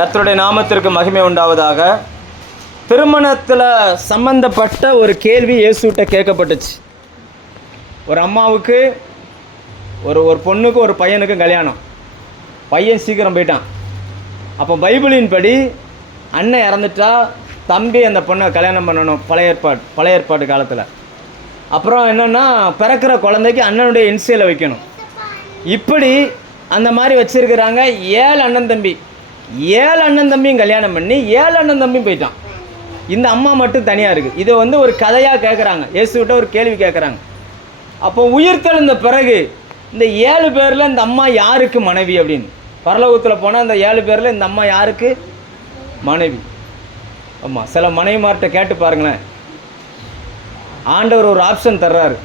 கர்த்தருடைய நாமத்திற்கு மகிமை உண்டாவதாக. திருமணத்தில் சம்பந்தப்பட்ட ஒரு கேள்வி இயேசுகிட்ட கேட்கப்பட்டுச்சு. ஒரு அம்மாவுக்கு ஒரு பொண்ணுக்கு ஒரு பையனுக்கும் கல்யாணம். பையன் சீக்கிரம் போயிட்டான். அப்போ பைபிளின் படி அண்ணன் இறந்துட்டா தம்பி அந்த பொண்ணை கல்யாணம் பண்ணணும். பழைய ஏற்பாடு காலத்தில். அப்புறம் என்னென்னா பிறக்கிற குழந்தைக்கு அண்ணனுடைய இன்சியலை வைக்கணும். இப்படி அந்த மாதிரி வச்சுருக்கிறாங்க. 7 அண்ணன் தம்பி, 7 அண்ணன் தம்பியும் கல்யாணம் பண்ணி 7 அண்ணன் தம்பியும் போயிட்டான். இந்த அம்மா மட்டும் தனியாக இருக்குது. இதை ஒரு கதையாக கேட்குறாங்க. இயேசுகிட்ட ஒரு கேள்வி கேட்குறாங்க. அப்போ உயிர் தெழுந்த பிறகு இந்த 7 பேரில் இந்த அம்மா யாருக்கு மனைவி அப்படின்னு பரலோகத்தில் போனால் இந்த 7 பேரில் இந்த அம்மா யாருக்கு மனைவி? ஆமாம், சில மனைவிமார்கிட்ட கேட்டு பாருங்களேன். ஆண்டவர் ஒரு ஆப்ஷன் தர்றாரு.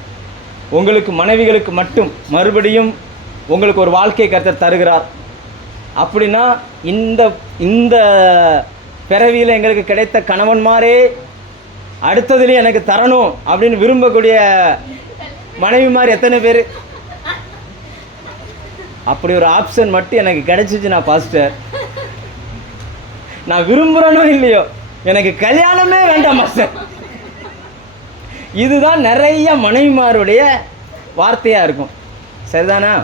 உங்களுக்கு மனைவிகளுக்கு மட்டும் மறுபடியும் உங்களுக்கு ஒரு வாழ்க்கை கர்த்தர் தருகிறார் அப்படின்னா இந்த பிறவியில் எங்களுக்கு கிடைத்த கணவன்மாரே அடுத்ததுலேயும் எனக்கு தரணும் அப்படின்னு விரும்பக்கூடிய மனைவிமார் எத்தனை பேர்? அப்படி ஒரு ஆப்ஷன் மட்டும் எனக்கு கிடைச்சிச்சு. நான் பாஸ்டர், நான் விரும்புகிறேனோ இல்லையோ எனக்கு கல்யாணமே வேண்டாம் மாஸ்டர். இதுதான் நிறைய மனைவிமாருடைய வார்த்தையாக இருக்கும். சரிதானா?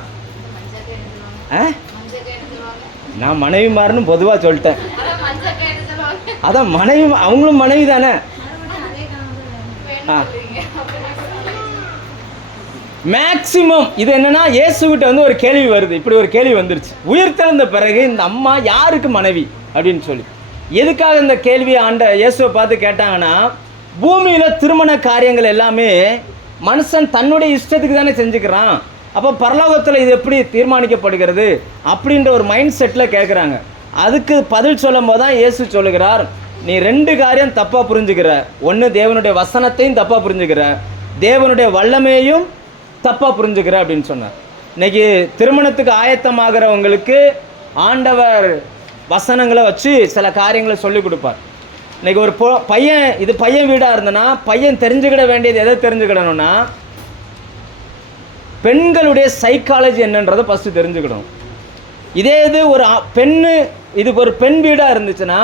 நான் மனைவிமாருன்னு பொதுவாக சொல்லிட்டேன். அதான் மனைவி, அவங்களும் மனைவி தானே. மேக்சிமம் இது என்னன்னா இயேசுகிட்ட ஒரு கேள்வி வருது. இப்படி ஒரு கேள்வி வந்துருச்சு. உயிர் தெழுந்த பிறகு இந்த அம்மா யாருக்கு மனைவி அப்படின்னு சொல்லி. எதுக்காக இந்த கேள்வியை இயேசுவை பார்த்து கேட்டாங்கன்னா, பூமியில் திருமண காரியங்கள் எல்லாமே மனுஷன் தன்னுடைய இஷ்டத்துக்கு தானே செஞ்சுக்கிறான். அப்போ பரலோகத்தில் இது எப்படி தீர்மானிக்கப்படுகிறது அப்படின்ற ஒரு மைண்ட் செட்டில் கேட்குறாங்க. அதுக்கு பதில் சொல்லும் போது தான் இயேசு சொல்லுகிறார், நீ 2 காரியம் தப்பாக புரிஞ்சுக்கிற. ஒன்று, தேவனுடைய வசனத்தையும் தப்பாக புரிஞ்சுக்கிற, தேவனுடைய வல்லமையையும் தப்பாக புரிஞ்சுக்கிற அப்படின்னு சொன்னார். இன்றைக்கி திருமணத்துக்கு ஆயத்தமாகிறவங்களுக்கு ஆண்டவர் வசனங்களை வச்சு சில காரியங்களை சொல்லிக் கொடுப்பார். இன்றைக்கி ஒரு பையன் வீடாக இருந்தனா பையன் தெரிஞ்சுக்கிட வேண்டியது எதை தெரிஞ்சுக்கிடணும்னா, பெண்களுடைய சைக்காலஜி என்னன்றதை ஃபஸ்ட்டு தெரிஞ்சுக்கிடணும். இது ஒரு பெண் வீடாக இருந்துச்சுன்னா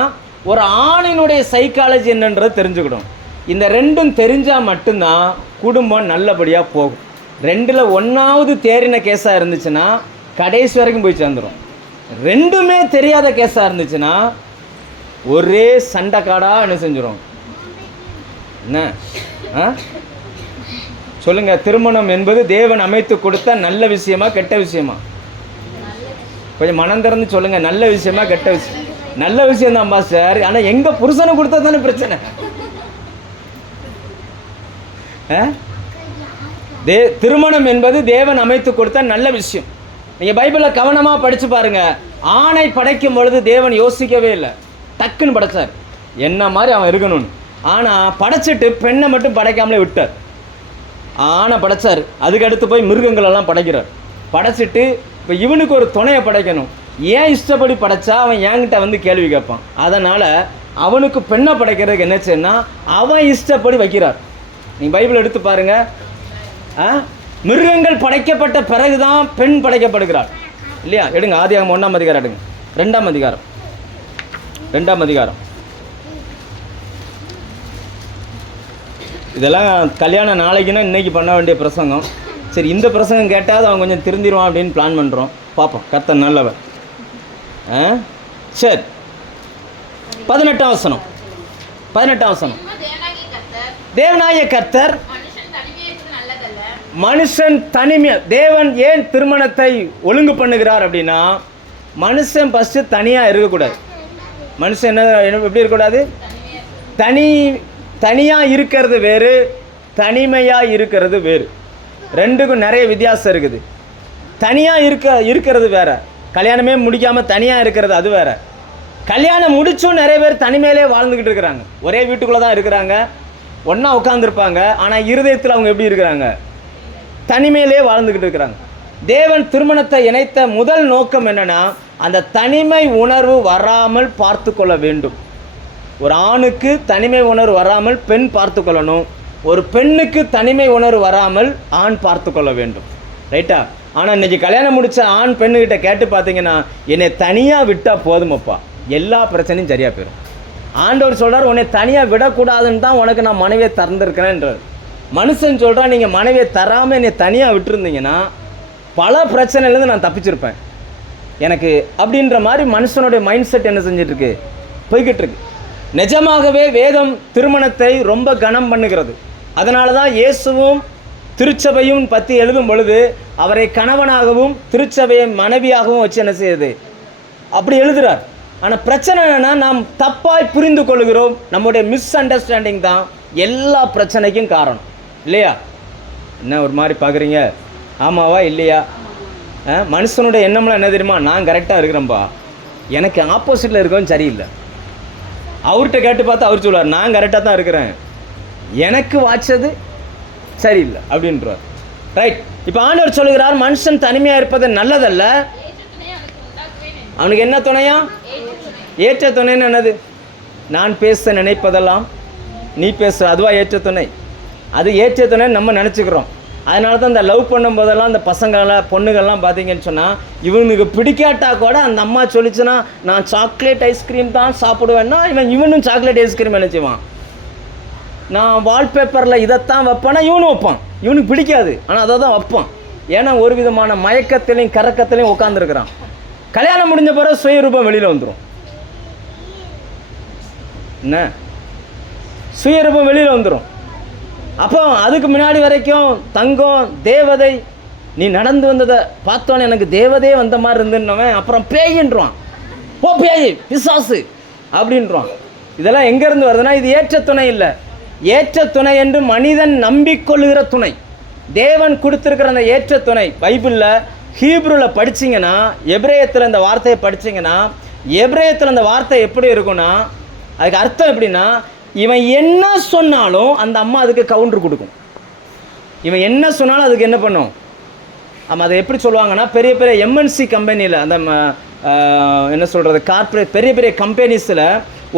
ஒரு ஆணினுடைய சைக்காலஜி என்னன்றதை தெரிஞ்சுக்கிடும். இந்த 2ம் தெரிஞ்சால் மட்டும்தான் குடும்பம் நல்லபடியாக போகும். 2ல் 1வது தேறின கேஸாக இருந்துச்சுன்னா கடைசி வரைக்கும் போய் சேர்ந்துடும். 2மே தெரியாத கேஸாக இருந்துச்சுன்னா ஒரே சண்டைக்காடாக என்ன செஞ்சிடும்? என்ன சொல்லுங்க? திருமணம் என்பது தேவன் அமைத்து கொடுத்த நல்ல விஷயமா கெட்ட விஷயமா? கொஞ்சம் மனம் திறந்து சொல்லுங்க. நல்ல விஷயமா கெட்ட விஷயம்? நல்ல விஷயம் தான் பாஸ்டர். ஆனால் எங்க புருஷனை கொடுத்தா தானே பிரச்சனை. திருமணம் என்பது தேவன் அமைத்து கொடுத்த நல்ல விஷயம். நீங்க பைபிளை கவனமா படிச்சு பாருங்க. ஆணை படைக்கும் பொழுது தேவன் யோசிக்கவே இல்லை, டக்குன்னு படைச்சார். என்ன மாதிரி அவன் இருக்கணும்னு. ஆனால் படைச்சிட்டு பெண்ணை மட்டும் படைக்காமலே விட்டார். ஆணை படைச்சார், அதுக்கு அடுத்து போய் மிருகங்களெல்லாம் படைக்கிறார். படைச்சிட்டு இப்போ இவனுக்கு ஒரு துணையை படைக்கணும். ஏன் இஷ்டப்படி படைச்சா அவன் என்கிட்ட கேள்வி கேட்பான். அதனால் அவனுக்கு பெண்ணை படைக்கிறதுக்கு என்ன செய்யணும்னா அவன் இஷ்டப்படி வைக்கிறார். நீங்கள் பைபிள் எடுத்து பாருங்கள். மிருகங்கள் படைக்கப்பட்ட பிறகுதான் பெண் படைக்கப்படுகிறாள் இல்லையா? எடுங்க, ஆதியாகமம் 1ஆம் அதிகாரம் எடுங்க. 2ஆம் அதிகாரம் 2ஆம் அதிகாரம். இதெல்லாம் கல்யாணம் நாளைக்குன்னா இன்றைக்கி பண்ண வேண்டிய பிரசங்கம். சரி, இந்த பிரசங்கம் கேட்டால் அவன் கொஞ்சம் திருந்திடுவான் அப்படின்னு பிளான் பண்ணுறோம். பார்ப்போம். கர்த்தர் நல்லவர். சரி, 18ஆம் வசனம். தேவனாகிய கர்த்தர் மனுஷன் தனிமை. தேவன் ஏன் திருமணத்தை ஒழுங்கு பண்ணுகிறார் அப்படின்னா, மனுஷன் ஃபஸ்ட்டு தனியாக இருக்கக்கூடாது. மனுஷன் என்ன எப்படி இருக்கக்கூடாது? தனியாக இருக்கிறது வேறு, தனிமையாக இருக்கிறது வேறு. 2க்கும் நிறைய வித்தியாசம் இருக்குது. தனியாக இருக்கிறது வேற, கல்யாணமே முடிக்காமல் தனியாக இருக்கிறது அது வேற. கல்யாணம் முடிச்சும் நிறைய பேர் தனிமையிலே வாழ்ந்துக்கிட்டு இருக்கிறாங்க. ஒரே வீட்டுக்குள்ளே தான் இருக்கிறாங்க, ஒன்றா உட்காந்துருப்பாங்க. ஆனால் இருதயத்தில் அவங்க எப்படி இருக்கிறாங்க? தனிமையிலே வாழ்ந்துக்கிட்டு இருக்கிறாங்க. தேவன் திருமணத்தை இணைத்த முதல் நோக்கம் என்னன்னா, அந்த தனிமை உணர்வு வராமல் பார்த்து கொள்ள வேண்டும். ஒரு ஆணுக்கு தனிமை உணர்வு வராமல் பெண் பார்த்து கொள்ளணும். ஒரு பெண்ணுக்கு தனிமை உணர்வு வராமல் ஆண் பார்த்து கொள்ள வேண்டும். ரைட்டா? ஆனால் இன்றைக்கி கல்யாணம் முடித்த ஆண் பெண்ணுக்கிட்ட கேட்டு பார்த்தீங்கன்னா, என்னை தனியாக விட்டால் போதுமப்பா, எல்லா பிரச்சனையும் சரியாக போயிடும். ஆண்டவர் சொல்கிறார், உன்னை தனியாக விடக்கூடாதுன்னு தான் உனக்கு நான் மனைவியை திறந்துருக்கிறேன்றார். மனுஷன் சொல்கிறான், நீங்கள் மனைவியை தராமல் என்னை தனியாக விட்டுருந்தீங்கன்னா பல பிரச்சனையிலேருந்து நான் தப்பிச்சிருப்பேன் எனக்கு அப்படின்ற மாதிரி மனுஷனுடைய மைண்ட் செட் என்ன செஞ்சிட்ருக்கு, போய்கிட்டு இருக்கு. நிஜமாகவே வேதம் திருமணத்தை ரொம்ப கனம் பண்ணுகிறது. அதனால தான் இயேசுவும் திருச்சபையும் பற்றி எழுதும் பொழுது அவரை கணவனாகவும் திருச்சபையை மனைவியாகவும் வச்சு என்ன செய்யுது அப்படி எழுதுகிறார். ஆனால் பிரச்சனை என்னென்னா, நாம் தப்பாய் புரிந்து கொள்கிறோம். நம்முடைய மிஸ் அண்டர்ஸ்டாண்டிங் தான் எல்லா பிரச்சனைக்கும் காரணம், இல்லையா? என்ன ஒரு மாதிரி பார்க்குறீங்க, ஆமாவா இல்லையா? மனுஷனுடைய எண்ணம்லாம் என்ன தெரியுமா, நான் கரெக்டாக இருக்கிறேன்ப்பா, எனக்கு ஆப்போசிட்டில் இருக்கவும் சரியில்லை. அவர்கிட்ட கேட்டு பார்த்து அவர் சொல்லுவார், நான் கரெக்டாக தான் இருக்கிறேன், எனக்கு வாய்ச்சது சரியில்லை அப்படின்றார். ரைட். இப்போ ஆண்டவர் சொல்லுகிறார், மனுஷன் தனிமையாக இருப்பது நல்லதல்ல, அவனுக்கு என்ன துணையா? ஏற்ற துணைன்னு என்னது? நான் பேச நினைப்பதெல்லாம் நீ பேச, அதுவா ஏற்ற துணை? அது ஏற்ற துணைன்னு நம்ம நினச்சிக்கிறோம். அதனால தான் இந்த லவ் பண்ணும் போதெல்லாம் இந்த பசங்கள்லாம் பொண்ணுகள்லாம் பார்த்தீங்கன்னு சொன்னால், இவனுக்கு பிடிக்காட்டா கூட அந்த அம்மா சொல்லிச்சுன்னா நான் சாக்லேட் ஐஸ்கிரீம் தான் சாப்பிடுவேன்னா இவனும் சாக்லேட் ஐஸ்கிரீம் நினச்சிவான். நான் வால்பேப்பரில் இதைத்தான் வைப்பேன்னா இவனும் வைப்பான். இவனுக்கு பிடிக்காது, ஆனால் அதை தான் வைப்பான். ஏன்னா ஒரு விதமான மயக்கத்திலையும் கறக்கத்திலையும் உட்காந்துருக்கிறான். கல்யாணம் முடிஞ்ச பிறகு சுயரூபம் வெளியில் வந்துடும். என்ன சுயரூபம் வெளியில் வந்துடும். அப்போ அதுக்கு முன்னாடி வரைக்கும் தங்கம் தேவதை, நீ நடந்து வந்ததை பார்த்தோன்னே எனக்கு தேவதையே வந்த மாதிரி இருந்துன்னவன் அப்புறம் பேயின்றான். போ பேய், பிசாசு அப்படின்றான். இதெல்லாம் எங்கேருந்து வருதுன்னா, இது ஏற்ற துணை இல்லை. ஏற்ற துணை என்று மனிதன் நம்பிக்கொள்ளுகிற துணை. தேவன் கொடுத்துருக்கிற அந்த ஏற்ற துணை பைபிளில் ஹீப்ருவில் படிச்சிங்கன்னா, எபிரேயத்தில் இந்த வார்த்தையை படிச்சிங்கன்னா, எபிரேயத்தில் அந்த வார்த்தை எப்படி இருக்குன்னா, அதுக்கு அர்த்தம் எப்படின்னா, இவன் என்ன சொன்னாலும் அந்த அம்மா அதுக்கு கவுண்டர் கொடுக்கும். இவன் என்ன சொன்னாலும் அதுக்கு என்ன பண்ணும்? ஆமாம், அதை எப்படி சொல்லுவாங்கன்னா, பெரிய பெரிய எம்என்சி கம்பெனியில், அந்த என்ன சொல்கிறது, கார்ப்பரேட் பெரிய பெரிய கம்பெனிஸில்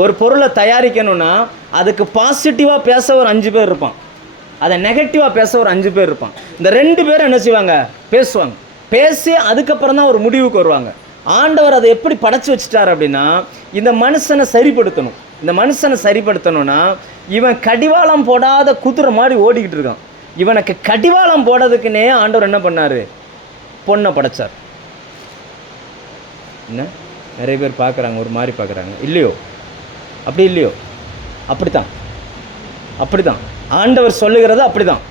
ஒரு பொருளை தயாரிக்கணும்னா அதுக்கு பாசிட்டிவாக பேச ஒரு 5 பேர் இருப்பான், அதை நெகட்டிவாக பேச ஒரு 5 பேர் இருப்பான். இந்த 2 பேரும் என்ன செய்வாங்க, பேசுவாங்க. பேசி அதுக்கப்புறம் தான் ஒரு முடிவுக்கு வருவாங்க. ஆண்டவர் அதை எப்படி படைச்சி வச்சுட்டார் அப்படின்னா, இந்த மனுஷனை சரிப்படுத்தணும். இந்த மனுஷனை சரிப்படுத்தணும்னா, இவன் கடிவாளம் போடாத குதிரை மாதிரி ஓடிக்கிட்டு இருக்கான். இவனுக்கு கடிவாளம் போடுறதுக்குன்னே ஆண்டவர் என்ன பண்ணார், பொண்ணை படைச்சார். என்ன நிறைய பேர் பார்க்குறாங்க, ஒரு மாதிரி பார்க்குறாங்க, இல்லையோ? அப்படி இல்லையோ? அப்படித்தான், அப்படிதான் ஆண்டவர் சொல்லுகிறது. அப்படிதான்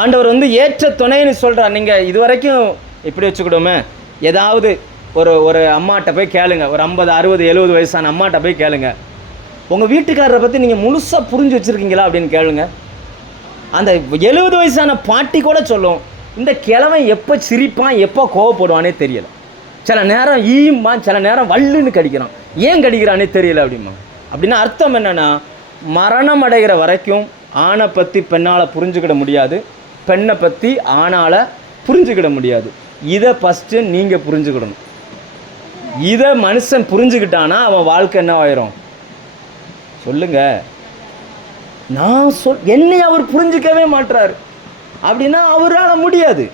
ஆண்டவர் ஏற்ற துணைன்னு சொல்கிறார். நீங்கள் இது வரைக்கும் இப்படி வச்சுக்கிடுமே, ஏதாவது ஒரு அம்மாட்ட போய் கேளுங்க, ஒரு 50, 60, 70 வயசான அம்மாட்ட போய் கேளுங்க, உங்கள் வீட்டுக்காரரை பற்றி நீங்கள் முழுசாக புரிஞ்சு வச்சுருக்கீங்களா அப்படின்னு கேளுங்க. அந்த 70 வயசான பாட்டி கூட சொல்லும், இந்த கிழவன் எப்போ சிரிப்பான் எப்போ கோவப்படுவானே தெரியலை, சில நேரம் ஈம்பான், சில நேரம் வல்லுன்னு கடிக்கிறான், ஏன் கடிக்கிறானே தெரியல அப்படிமா. அப்படின்னா அர்த்தம் என்னென்னா, மரணம் அடைகிற வரைக்கும் ஆணை பற்றி பெண்ணால் புரிஞ்சுக்கிட முடியாது, பெண்ணை பற்றி ஆணால் புரிஞ்சுக்கிட முடியாது. இதை ஃபஸ்ட்டு நீங்கள் புரிஞ்சுக்கிடணும். இதை மனுஷன் புரிஞ்சுக்கிட்டானா அவன் வாழ்க்கை என்ன ஆயிரும் சொல்லுங்க. நான் என்னை அவர் புரிஞ்சிக்கவே மாட்டுறாரு அப்படின்னா அவரால் முடியாது.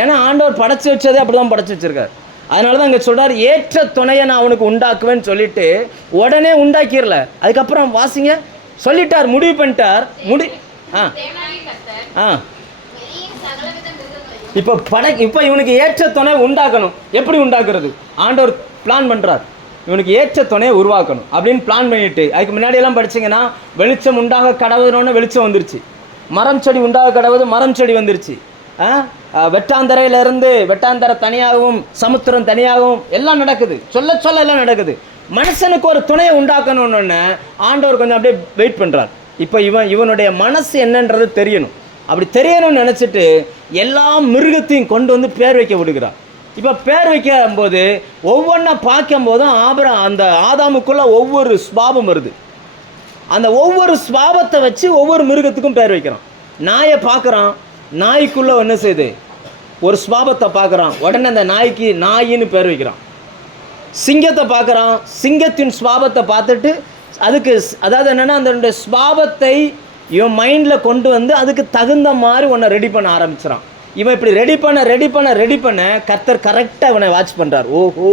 ஏன்னா ஆண்டவர் படைச்சி வச்சதே அப்படி தான் படைச்சி வச்சிருக்கார். அதனால தான் இங்கே சொல்கிறார், ஏற்ற துணையை நான் அவனுக்கு உண்டாக்குவேன்னு சொல்லிட்டு உடனே உண்டாக்கிடல. அதுக்கப்புறம் வாசிங்க, சொல்லிட்டார், முடிவு பண்ணிட்டார். இப்போ இவனுக்கு ஏற்ற துணை உண்டாக்கணும். எப்படி உண்டாக்குறது? ஆண்டவர் பிளான் பண்ணுறார், இவனுக்கு ஏற்ற துணையை உருவாக்கணும் அப்படின்னு பிளான் பண்ணிட்டு, அதுக்கு முன்னாடியெல்லாம் படிச்சிங்கன்னா, வெளிச்சம் உண்டாக கடவுதுன்னு வெளிச்சம் வந்துருச்சு, மரம் செடி உண்டாக கடவுது மரம் செடி வந்துருச்சு, வெட்டாந்தரையிலேருந்து வெட்டாந்தரை தனியாகவும் சமுத்திரம் தனியாகவும் எல்லாம் நடக்குது, சொல்ல சொல்ல எல்லாம் நடக்குது. மனுஷனுக்கு ஒரு துணையை உண்டாக்கணும்னு ஆண்டவர் கொஞ்சம் அப்படியே வெயிட் பண்ணுறார். இப்போ இவனுடைய மனசு என்னன்றது தெரியணும். அப்படி தெரியணும்னு நினச்சிட்டு எல்லா மிருகத்தையும் கொண்டு பேர் வைக்க விடுகிறார். இப்போ பேர் வைக்கும் போது ஒவ்வொன்றா பார்க்கும் போதும் அந்த ஆதாமுக்குள்ள ஒவ்வொரு ஸ்வாபம் வருது. அந்த ஒவ்வொரு ஸ்வாபத்தை வச்சு ஒவ்வொரு மிருகத்துக்கும் பேர் வைக்கிறான். நாயை பார்க்குறான், நாய்க்குள்ளே என்ன செய்யுது, ஒரு ஸ்வாபத்தை பார்க்குறான், உடனே அந்த நாய்க்கு நாயின்னு பேர் வைக்கிறான். சிங்கத்தை பார்க்குறான், சிங்கத்தின் ஸ்வாபத்தை பார்த்துட்டு அதுக்கு, அதாவது என்னென்னா அந்த ஸ்வாபத்தை இவன் மைண்டில் கொண்டு அதுக்கு தகுந்த மாதிரி ஒன்றை ரெடி பண்ண ஆரம்பிச்சிடான். இவன் இப்படி ரெடி பண்ண கர்த்தர் கரெக்டாக இவனை வாட்ச் பண்ணுறார். ஓஹோ,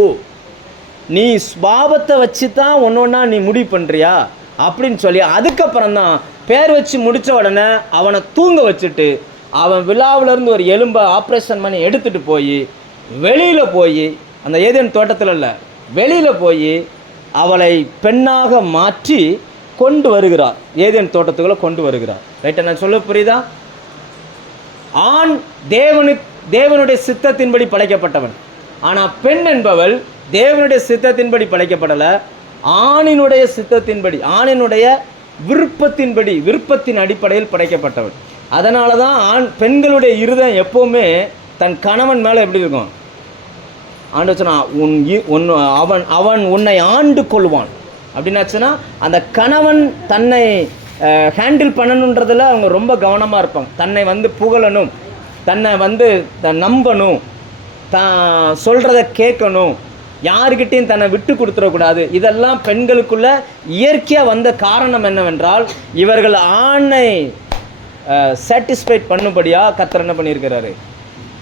நீ பாவத்தை வச்சு தான் ஒன்று ஒன்றா நீ முடிவு பண்ணுறியா அப்படின்னு சொல்லி அதுக்கப்புறம் தான் பேர் வச்சு முடித்த உடனே அவனை தூங்க வச்சுட்டு அவன் விழாவிலேருந்து ஒரு எலும்பை ஆப்ரேஷன் பண்ணி எடுத்துகிட்டு போய் வெளியில் போய் அந்த ஏதேன் தோட்டத்தில் இல்லை வெளியில் போய் அவளை பெண்ணாக மாற்றி கொண்டு வருகிறார். ஏதேன் தோட்டத்துக்குள்ளே கொண்டு வருகிறார். ரைட்டா? நான் சொல்ல புரியுதா? ஆண் தேவனுடைய சித்தத்தின்படி படைக்கப்பட்டவன். ஆனால் பெண் என்பவள் தேவனுடைய சித்தத்தின்படி படைக்கப்படலை, ஆணினுடைய சித்தத்தின்படி, ஆணினுடைய விருப்பத்தின் அடிப்படையில் படைக்கப்பட்டவன். அதனால தான் பெண்களுடைய இருதயம் எப்போவுமே தன் கணவன் மேலே எப்படி இருக்கும்? ஆண்டு சொன்னா அவன் உன்னை ஆண்டு கொள்வான் அப்படின்னாச்சுன்னா அந்த கணவன் தன்னை ஹேண்டில் பண்ணணுன்றதில் அவங்க ரொம்ப கவனமாக இருப்பாங்க. தன்னை புகழணும், தன்னை நம்பணும், சொல்கிறத கேட்கணும், யாருக்கிட்டையும் தன்னை விட்டு கொடுத்துடக்கூடாது. இதெல்லாம் பெண்களுக்குள்ள இயற்கையாக வந்த காரணம் என்னவென்றால் இவர்கள் ஆணை சாட்டிஸ்ஃபைட் பண்ணும்படியாக கர்த்தர் என்ன பண்ணியிருக்கிறாரு.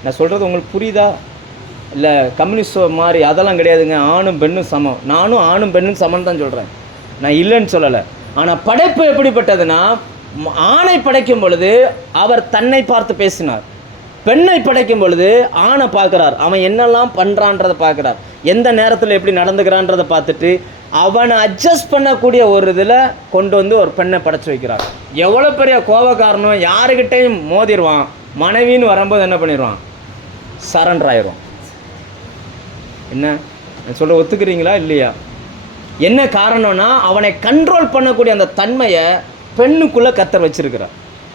நான் சொல்கிறது உங்களுக்கு புரியுதா? இல்லை கம்யூனிஸ்ட் மாதிரி அதெல்லாம் கிடையாதுங்க. ஆணும் பெண்ணும் சமம். நானும் ஆணும் பெண்ணும் சமம் தான் சொல்கிறேன், நான் இல்லைன்னு சொல்லலை. ஆனால் படைப்பு எப்படிப்பட்டதுன்னா, ஆணை படைக்கும் பொழுது அவர் தன்னை பார்த்து பேசினார், பெண்ணை படைக்கும் பொழுது ஆணை பார்க்குறார், அவன் என்னெல்லாம் பண்ணுறான்றதை பார்க்குறார், எந்த நேரத்தில் எப்படி நடந்துக்கிறான்றதை பார்த்துட்டு அவனை அட்ஜஸ்ட் பண்ணக்கூடிய ஒரு இதில் கொண்டு ஒரு பெண்ணை படைச்சி வைக்கிறார். எவ்வளோ பெரிய கோபக்காரனும் யாருக்கிட்டையும் மோதிடுவான், மனைவின்னு வரும்போது என்ன பண்ணிடுவான்? சரண்டர் ஆயிடுவான். என்ன சொல்ல ஒத்துக்கிறீங்களா இல்லையா? என்ன காரணம்னா அவனை கண்ட்ரோல் பண்ணக்கூடிய அந்த தன்மையை பெண்ணுக்குள்ளே கர்த்தர் வச்சிருக்கிறார்.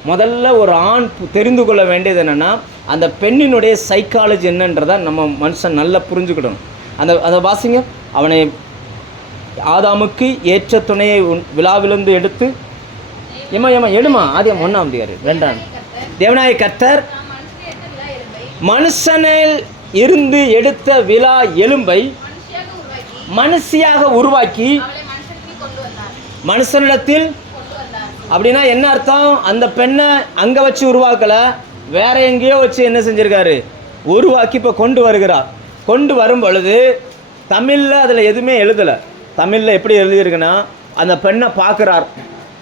முதல்ல ஒரு ஆண் தெரிந்து கொள்ள வேண்டியது என்னென்னா அந்த பெண்ணினுடைய சைக்காலஜி என்னன்றதை நம்ம மனுஷன் நல்லா புரிஞ்சுக்கிடணும். அந்த வாசிங்க, அவனை ஆதாமுக்கு ஏற்ற துணையை விழாவிலிருந்து எடுத்து எடுமா ஆதியம் 1:2 தேவனாய கர்த்தர் மனுஷனில் இருந்து எடுத்த விழா எலும்பை மனுஷியாக உருவாக்கி மனுஷனிடத்தில். அப்படின்னா என்ன அர்த்தம்? அந்த பெண்ணை அங்கே வச்சு உருவாக்கலை, வேற எங்கேயோ வச்சு என்ன செஞ்சுருக்காரு? உருவாக்கி இப்போ கொண்டு வருகிறார். கொண்டு வரும் பொழுது தமிழில் அதில் எதுவுமே எழுதலை. தமிழில் எப்படி எழுதியிருக்குன்னா அந்த பெண்ணை பார்க்குறார்,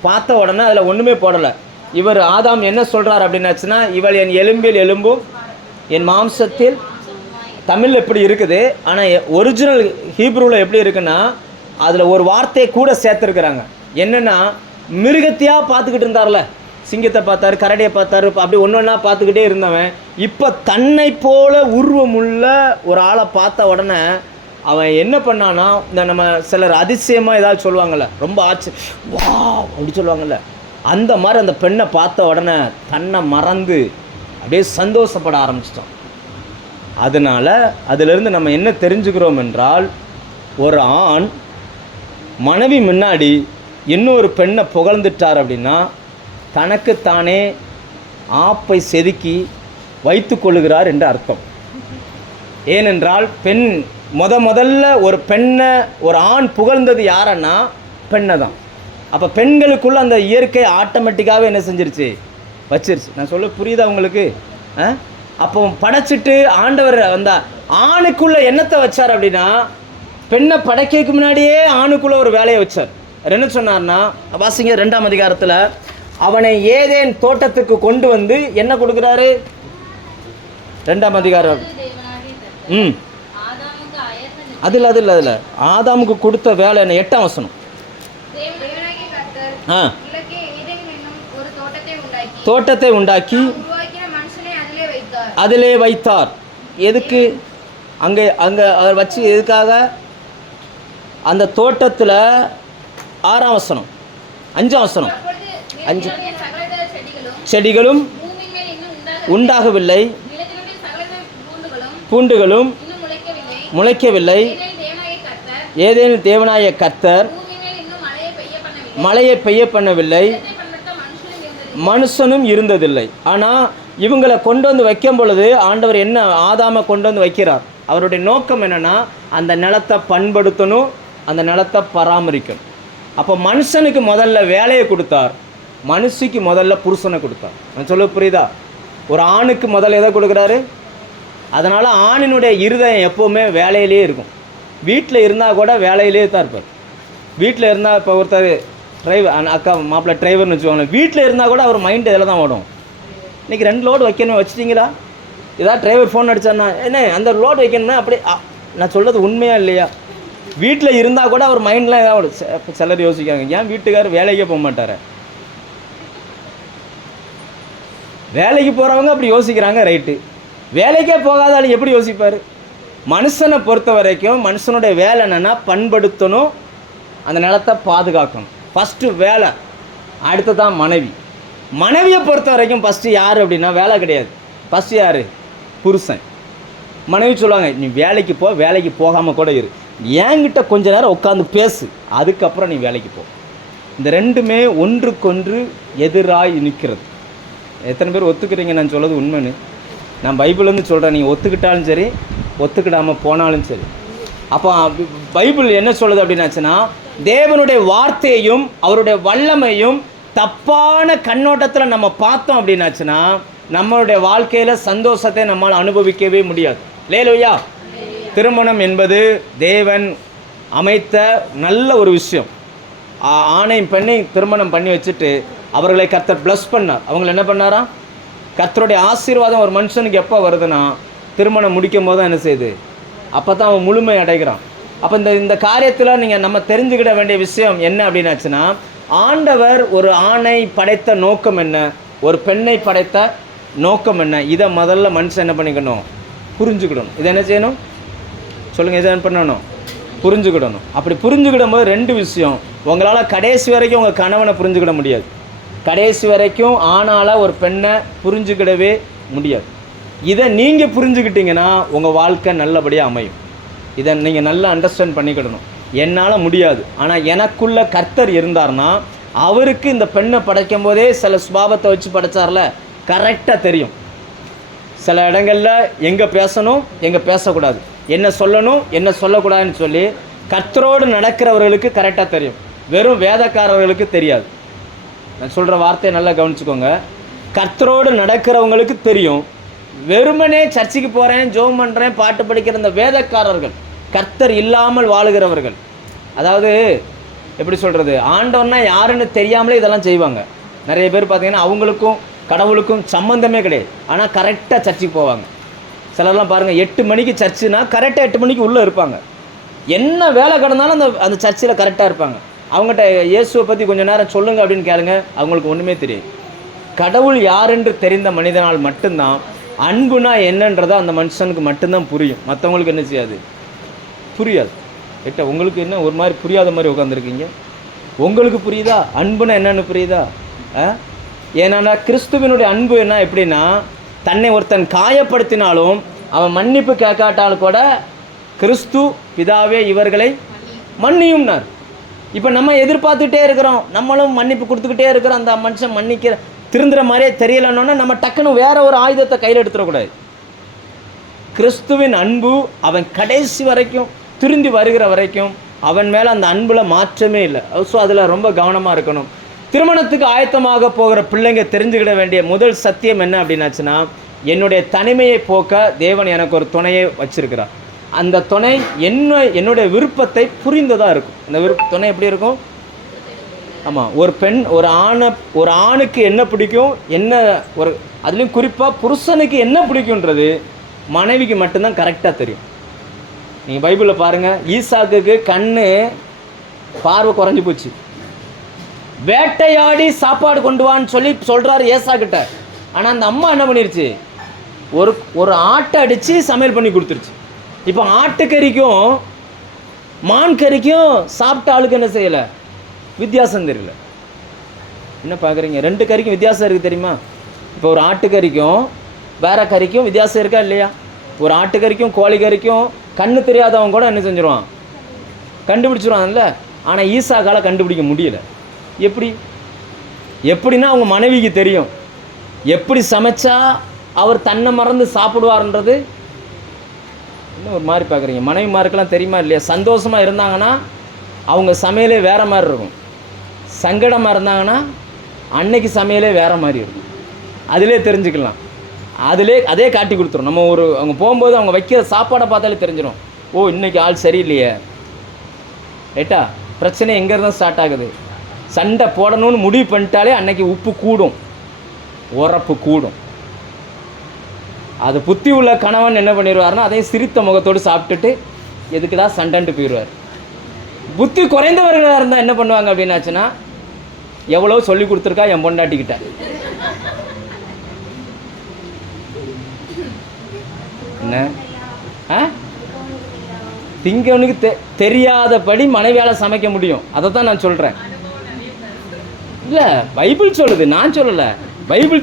பார்த்த உடனே அதில் ஒன்றுமே போடலை. இவர் ஆதாம் என்ன சொல்கிறார் அப்படின்னாச்சுன்னா, இவள் என் எலும்பில் எலும்பும் என் மாம்சத்தில். தமிழில் எப்படி இருக்குது, ஆனால் ஒரிஜினல் ஹீப்ரூவில் எப்படி இருக்குன்னா அதில் ஒரு வார்த்தையை கூட சேர்த்துருக்குறாங்க. என்னென்னா, மிருகத்தையாக பார்த்துக்கிட்டு இருந்தார்ல, சிங்கத்தை பார்த்தாரு, கரடியை பார்த்தாரு, அப்படி ஒன்று ஒன்றா பார்த்துக்கிட்டே இருந்தவன் இப்போ தன்னை போல உருவமுள்ள ஒரு ஆளை பார்த்த உடனே அவன் என்ன பண்ணான்னா, இந்த நம்ம சிலர் அதிசயமாக ஏதாவது சொல்லுவாங்கள்ல, ரொம்ப வா அப்படி சொல்லுவாங்கள்ல, அந்த மாதிரி அந்த பெண்ணை பார்த்த உடனே தன்னை மறந்து அப்படியே சந்தோஷப்பட ஆரம்பிச்சிட்டான். அதனால் அதிலிருந்து நம்ம என்ன தெரிஞ்சுக்கிறோம் என்றால், ஒரு ஆண் மனைவி முன்னாடி இன்னொரு பெண்ணை புகழ்ந்துட்டார் அப்படின்னா தனக்குத்தானே ஆப்பை செதுக்கி வைத்து கொள்ளுகிறார் என்று அர்த்தம். ஏனென்றால் பெண் முதல்ல ஒரு பெண்ணை ஒரு ஆண் புகழ்ந்தது யாரன்னா பெண்ணை தான். அப்போ பெண்களுக்குள்ள அந்த இயற்கை ஆட்டோமேட்டிக்காகவே என்ன செஞ்சிருச்சு? வச்சிருச்சு. நான் சொல்ல புரியுதா உங்களுக்கு? அப்போ படைச்சிட்டு ஆண்டவர் அந்த ஆணுக்குள்ளே என்னத்தை வச்சார் அப்படின்னா, பெண்ணை படைக்கிறதுக்கு முன்னாடியே ஆணுக்குள்ளே ஒரு வேலையை வச்சார். என்ன சொன்னார்னா, வாசிங்க 2ஆம் அதிகாரத்தில் அவனை ஏதேன் தோட்டத்துக்கு கொண்டு வந்து என்ன கொடுக்குறாரு? 2ஆம் அதிகாரம் அதில் ஆதாமுக்கு கொடுத்த வேலை என்ன? 8ஆம் வசனம். தோட்டத்தை உண்டாக்கி அதிலே வைத்தார். எதுக்கு? அங்கே அவர் வச்சு எதுக்காக? அந்த தோட்டத்தில் 6ஆம் வசனம் 5ஆம் வசனம் 5 செடிகளும் உண்டாகவில்லை, பூண்டுகளும் முளைக்கவில்லை. ஏதேனும் தேவனாய கர்த்தர் மழையை பெய்ய பண்ணவில்லை, மனுஷனும் இருந்ததில்லை. ஆனால் இவங்களை கொண்டு வந்து வைக்கும் பொழுது ஆண்டவர் என்ன ஆதாமை கொண்டு வந்து வைக்கிறார்? அவருடைய நோக்கம் என்னென்னா, அந்த நிலத்தை பண்படுத்தணும், அந்த நிலத்தை பராமரிக்கணும். அப்போ மனுஷனுக்கு முதல்ல வேலையை கொடுத்தார், மனுஷிக்கு முதல்ல புருஷனை கொடுத்தார். நான் சொல்ல புரியுதா? ஒரு ஆணுக்கு முதல்ல எதை கொடுக்குறாரு? அதனால் ஆணினுடைய இருதயம் எப்போவுமே வேலையிலே இருக்கும். வீட்டில் இருந்தால் கூட வேலையிலே தான் இருப்பார். வீட்டில் இருந்தால் இப்போ ஒருத்தர் டிரைவர், அக்கா மாப்பிள்ளை டிரைவர்னு வச்சுக்கோங்களேன், வீட்டில் இருந்தால் கூட அவர் மைண்டு இதில் தான் ஓடும். இன்றைக்கி 2 லோடு வைக்கணும், வச்சுட்டிங்களா? ஏதாவது டிரைவர் ஃபோன் அடித்தாருன்னா என்ன அந்த லோடு வைக்கணும்னா அப்படி நான் சொல்கிறது உண்மையா இல்லையா? வீட்டில் இருந்தால் கூட அவர் மைண்டில் ஏதாவது சிலர் யோசிக்கிறாங்க, ஏன் வீட்டுக்காரர் வேலைக்கே போக மாட்டார்? வேலைக்கு போகிறவங்க அப்படி யோசிக்கிறாங்க, ரைட்டு. வேலைக்கே போகாதாலும் எப்படி யோசிப்பார்? மனுஷனை பொறுத்த வரைக்கும் மனுஷனுடைய வேலை என்னென்னா பண்படுத்தணும், அந்த நிலத்தை பாதுகாக்கணும். ஃபஸ்ட்டு வேலை, அடுத்து தான் மனைவி. மனைவியை பொறுத்த வரைக்கும் ஃபஸ்ட்டு யார் அப்படின்னா வேலை கிடையாது. ஃபஸ்ட்டு யார்? புருஷன். மனைவி சொல்லுவாங்க, நீ வேலைக்கு போ, வேலைக்கு போகாமல் கூட இரு, என்கிட்ட கொஞ்ச நேரம் உட்காந்து பேசு, அதுக்கப்புறம் நீ வேலைக்கு போ. இந்த ரெண்டுமே ஒன்றுக்கொன்று எதிராக நிற்கிறது. எத்தனை பேர் ஒத்துக்கிறீங்க நான் சொல்கிறது உண்மைன்னு? நான் பைபிள்லேருந்து சொல்கிறேன், நீங்கள் ஒத்துக்கிட்டாலும் சரி ஒத்துக்கிடாமல் போனாலும் சரி. அப்போ பைபிள் என்ன சொல்லுது அப்படின்னாச்சுன்னா, தேவனுடைய வார்த்தையையும் அவருடைய வல்லமையும் தப்பான கண்ணோட்டத்தில் நம்ம பார்த்தோம் அப்படின்னாச்சுன்னா நம்மளுடைய வாழ்க்கையில் சந்தோஷத்தை நம்மால் அனுபவிக்கவே முடியாது. லேலூயா. திருமணம் என்பது தேவன் அமைத்த நல்ல ஒரு விஷயம். ஆணையும் பெண்ணையும் திருமணம் பண்ணி வச்சுட்டு அவர்களை கர்த்தர் ப்ளஸ் பண்ணார். அவங்களை என்ன பண்ணாரா? கர்த்தருடைய ஆசீர்வாதம் ஒரு மனுஷனுக்கு எப்போ வருதுன்னா திருமணம் முடிக்கும் போது தான் என்ன செய்யுது, அப்போ தான் அவன் முழுமை அடைகிறான். அப்போ இந்த காரியத்தில் நீங்கள் நம்ம தெரிஞ்சுக்கிட வேண்டிய விஷயம் என்ன அப்படின்னாச்சுன்னா, ஆண்டவர் ஒரு ஆணை படைத்த நோக்கம் என்ன, ஒரு பெண்ணை படைத்த நோக்கம் என்ன, இதை முதல்ல மனுஷன் என்ன பண்ணிக்கணும், புரிஞ்சுக்கிடணும். இதை என்ன செய்யணும் சொல்லுங்கள், இதை என்ன பண்ணணும், புரிஞ்சுக்கிடணும். அப்படி புரிஞ்சுக்கிடும் போது 2 விஷயம், உங்களால் கடைசி வரைக்கும் உங்கள் கணவனை புரிஞ்சுக்கிட முடியாது. கடைசி வரைக்கும் ஆணால் ஒரு பெண்ணை புரிஞ்சுக்கிடவே முடியாது. இதை நீங்கள் புரிஞ்சுக்கிட்டீங்கன்னா உங்கள் வாழ்க்கை நல்லபடியாக அமையும். இதை நீங்கள் நல்லா அண்டர்ஸ்டாண்ட் பண்ணிக்கிடணும். என்னால் முடியாது, ஆனால் எனக்குள்ள கர்த்தர் இருந்தார்னா அவருக்கு இந்த பெண்ணை படைக்கும் போதே சில சுபாவத்தை வச்சு படைச்சார்ல, கரெக்டாக தெரியும். சில இடங்களில் எங்கே பேசணும் எங்கே பேசக்கூடாது, என்ன சொல்லணும் என்ன சொல்லக்கூடாதுன்னு சொல்லி கர்த்தரோடு நடக்கிறவர்களுக்கு கரெக்டாக தெரியும். வெறும் வேதக்காரர்களுக்கு தெரியாது. நான் சொல்கிற வார்த்தையை நல்லா கவனிச்சுக்கோங்க. கர்த்தரோடு நடக்கிறவங்களுக்கு தெரியும். வெறுமனே சர்ச்சுக்கு போகிறேன், ஜெபம் பண்ணுறேன், பாட்டு படிக்கிற இந்த வேதக்காரர்கள், கர்த்தர் இல்லாமல் வாழுகிறவர்கள், அதாவது எப்படி சொல்கிறது, ஆண்டவன்னா யாருன்னு தெரியாமலே இதெல்லாம் செய்வாங்க. நிறைய பேர் பார்த்தீங்கன்னா அவங்களுக்கும் கடவுளுக்கும் சம்மந்தமே கிடையாது, ஆனால் கரெக்டாக சர்ச்சுக்கு போவாங்க. சிலர்லாம் பாருங்கள் 8 மணிக்கு சர்ச்சுனா கரெக்டாக 8 மணிக்கு உள்ளே இருப்பாங்க. என்ன வேலை கிடந்தாலும் அந்த சர்ச்சில் கரெக்டாக இருப்பாங்க. அவங்ககிட்ட இயேசுவை பற்றி கொஞ்சம் நேரம் சொல்லுங்கள் அப்படின்னு கேளுங்க, அவங்களுக்கு ஒன்றுமே தெரியும். கடவுள் யாரென்று தெரிந்த மனிதனால் மட்டும்தான் அன்புனா என்னன்றதை அந்த மனுஷனுக்கு மட்டும்தான் புரியும். மற்றவங்களுக்கு என்ன செய்யாது, புரியாது. கேட்ட உங்களுக்கு என்ன ஒரு மாதிரி புரியாத மாதிரி உட்காந்துருக்கீங்க? உங்களுக்கு புரியுதா? அன்புனா என்னென்னு புரியுதா? ஏன்னா கிறிஸ்துவனுடைய அன்பு என்ன எப்படின்னா, தன்னை ஒருத்தன் காயப்படுத்தினாலும் அவன் மன்னிப்பு கேட்காட்டாலும் கூட கிறிஸ்து பிதாவே இவர்களை மன்னியும்னார். இப்போ நம்ம எதிர்பார்த்துட்டே இருக்கிறோம், நம்மளும் மன்னிப்பு கொடுத்துக்கிட்டே இருக்கிறோம். அந்த மனுஷன் மன்னிக்கிற திருந்துற மாதிரியே தெரியலன்னா நம்ம டக்குன்னு வேற ஒரு ஆயுதத்தை கையில் எடுத்துடக்கூடாது. கிறிஸ்துவின் அன்பு அவன் கடைசி வரைக்கும் திருந்தி வருகிற வரைக்கும் அவன் மேலே அந்த அன்பில் மாற்றமே இல்லை. ஸோ அதில் ரொம்ப கவனமாக இருக்கணும். திருமணத்துக்கு ஆயத்தமாக போகிற பிள்ளைங்க தெரிஞ்சுக்கிட வேண்டிய முதல் சத்தியம் என்ன அப்படின்னாச்சுன்னா, என்னுடைய தனிமையை போக்க தேவன் எனக்கு ஒரு துணையை வச்சிருக்கிறார். அந்த துணை என்னுடைய விருப்பத்தை புரிந்ததாக இருக்கும். அந்த துணை எப்படி இருக்கும்? ஆமாம், ஒரு பெண் ஒரு ஆணுக்கு என்ன பிடிக்கும், என்ன ஒரு அதுலேயும் குறிப்பாக புருஷனுக்கு என்ன பிடிக்குன்றது மனைவிக்கு மட்டும்தான் கரெக்டாக தெரியும். நீங்கள் பைபிளில் பாருங்கள், ஈசாக்குக்கு கண்ணு பார்வை குறைஞ்சி போச்சு. வேட்டையாடி சாப்பாடு கொண்டு வான்னு சொல்கிறாரு ஏசாக்கிட்ட. ஆனால் அந்த அம்மா என்ன பண்ணிருச்சு, ஒரு ஆட்டை அடித்து சமையல் பண்ணி கொடுத்துருச்சு. இப்போ ஆட்டுக்கறிக்கும் மான் கறிக்கும் சாப்பிட்ட ஆளுக்கு என்ன செய்யலை, வித்தியாசம் தெரியல. என்ன பார்க்குறீங்க? 2 கறிக்கும் வித்தியாசம் இருக்குது தெரியுமா? இப்போ ஒரு ஆட்டுக்கறிக்கும் வேற கறிக்கும் வித்தியாசம் இருக்கா இல்லையா? ஒரு ஆட்டுக்கறிக்கும் கோழிக்கறிக்கும் கண்ணு தெரியாதவங்க கூட என்ன செஞ்சிருவான், கண்டுபிடிச்சிருவான்ல. ஆனால் ஈசாக்கால கண்டுபிடிக்க முடியல. எப்படின்னா அவங்க மனைவிக்கு தெரியும் எப்படி சமைச்சா அவர் தன்னை மறந்து சாப்பிடுவார்ன்றது. இன்னும் ஒரு மாதிரி பார்க்குறீங்க, மனைவிமாருக்கெல்லாம் தெரியுமா இல்லையா? சந்தோஷமாக இருந்தாங்கன்னா அவங்க சமையலே வேறு மாதிரி இருக்கும். சங்கடமாக இருந்தாங்கன்னா அன்னைக்கு சமையலே வேறு மாதிரி இருக்கும். அதிலே தெரிஞ்சுக்கலாம். அதே காட்டி கொடுத்துரும். அவங்க போகும்போது அவங்க வைக்கிற சாப்பாடை பார்த்தாலே தெரிஞ்சிடும் ஓ இன்னைக்கு ஆள் சரியில்லையே, ரைட்டா? பிரச்சனை எங்கேருந்து ஸ்டார்ட் ஆகுது? சண்டை போடணும்னு முடிவு பண்ணிட்டாலே அன்னைக்கு உப்பு கூடும், உரப்பு கூடும். அது புத்தி உள்ள கணவன் என்ன பண்ணிடுவார்னா அதையும் சிரித்த முகத்தோடு சாப்பிட்டுட்டு எதுக்கு தான் சண்டைன்ட்டு போயிடுவார். புத்தி குறைந்தவர்களாக இருந்தால் என்ன பண்ணுவாங்க அப்படின்னாச்சுன்னா, எவ்வளோ சொல்லி கொடுத்துருக்கா என் பொண்டாட்டிக்கிட்ட, என்ன திங்கவனுக்கு தெரியாதபடி மனைவியால் சமைக்க முடியும். அதை தான் நான் சொல்கிறேன். இல்லை, பைபிள் சொல்லுது, நான் சொல்லலை. பைபிள்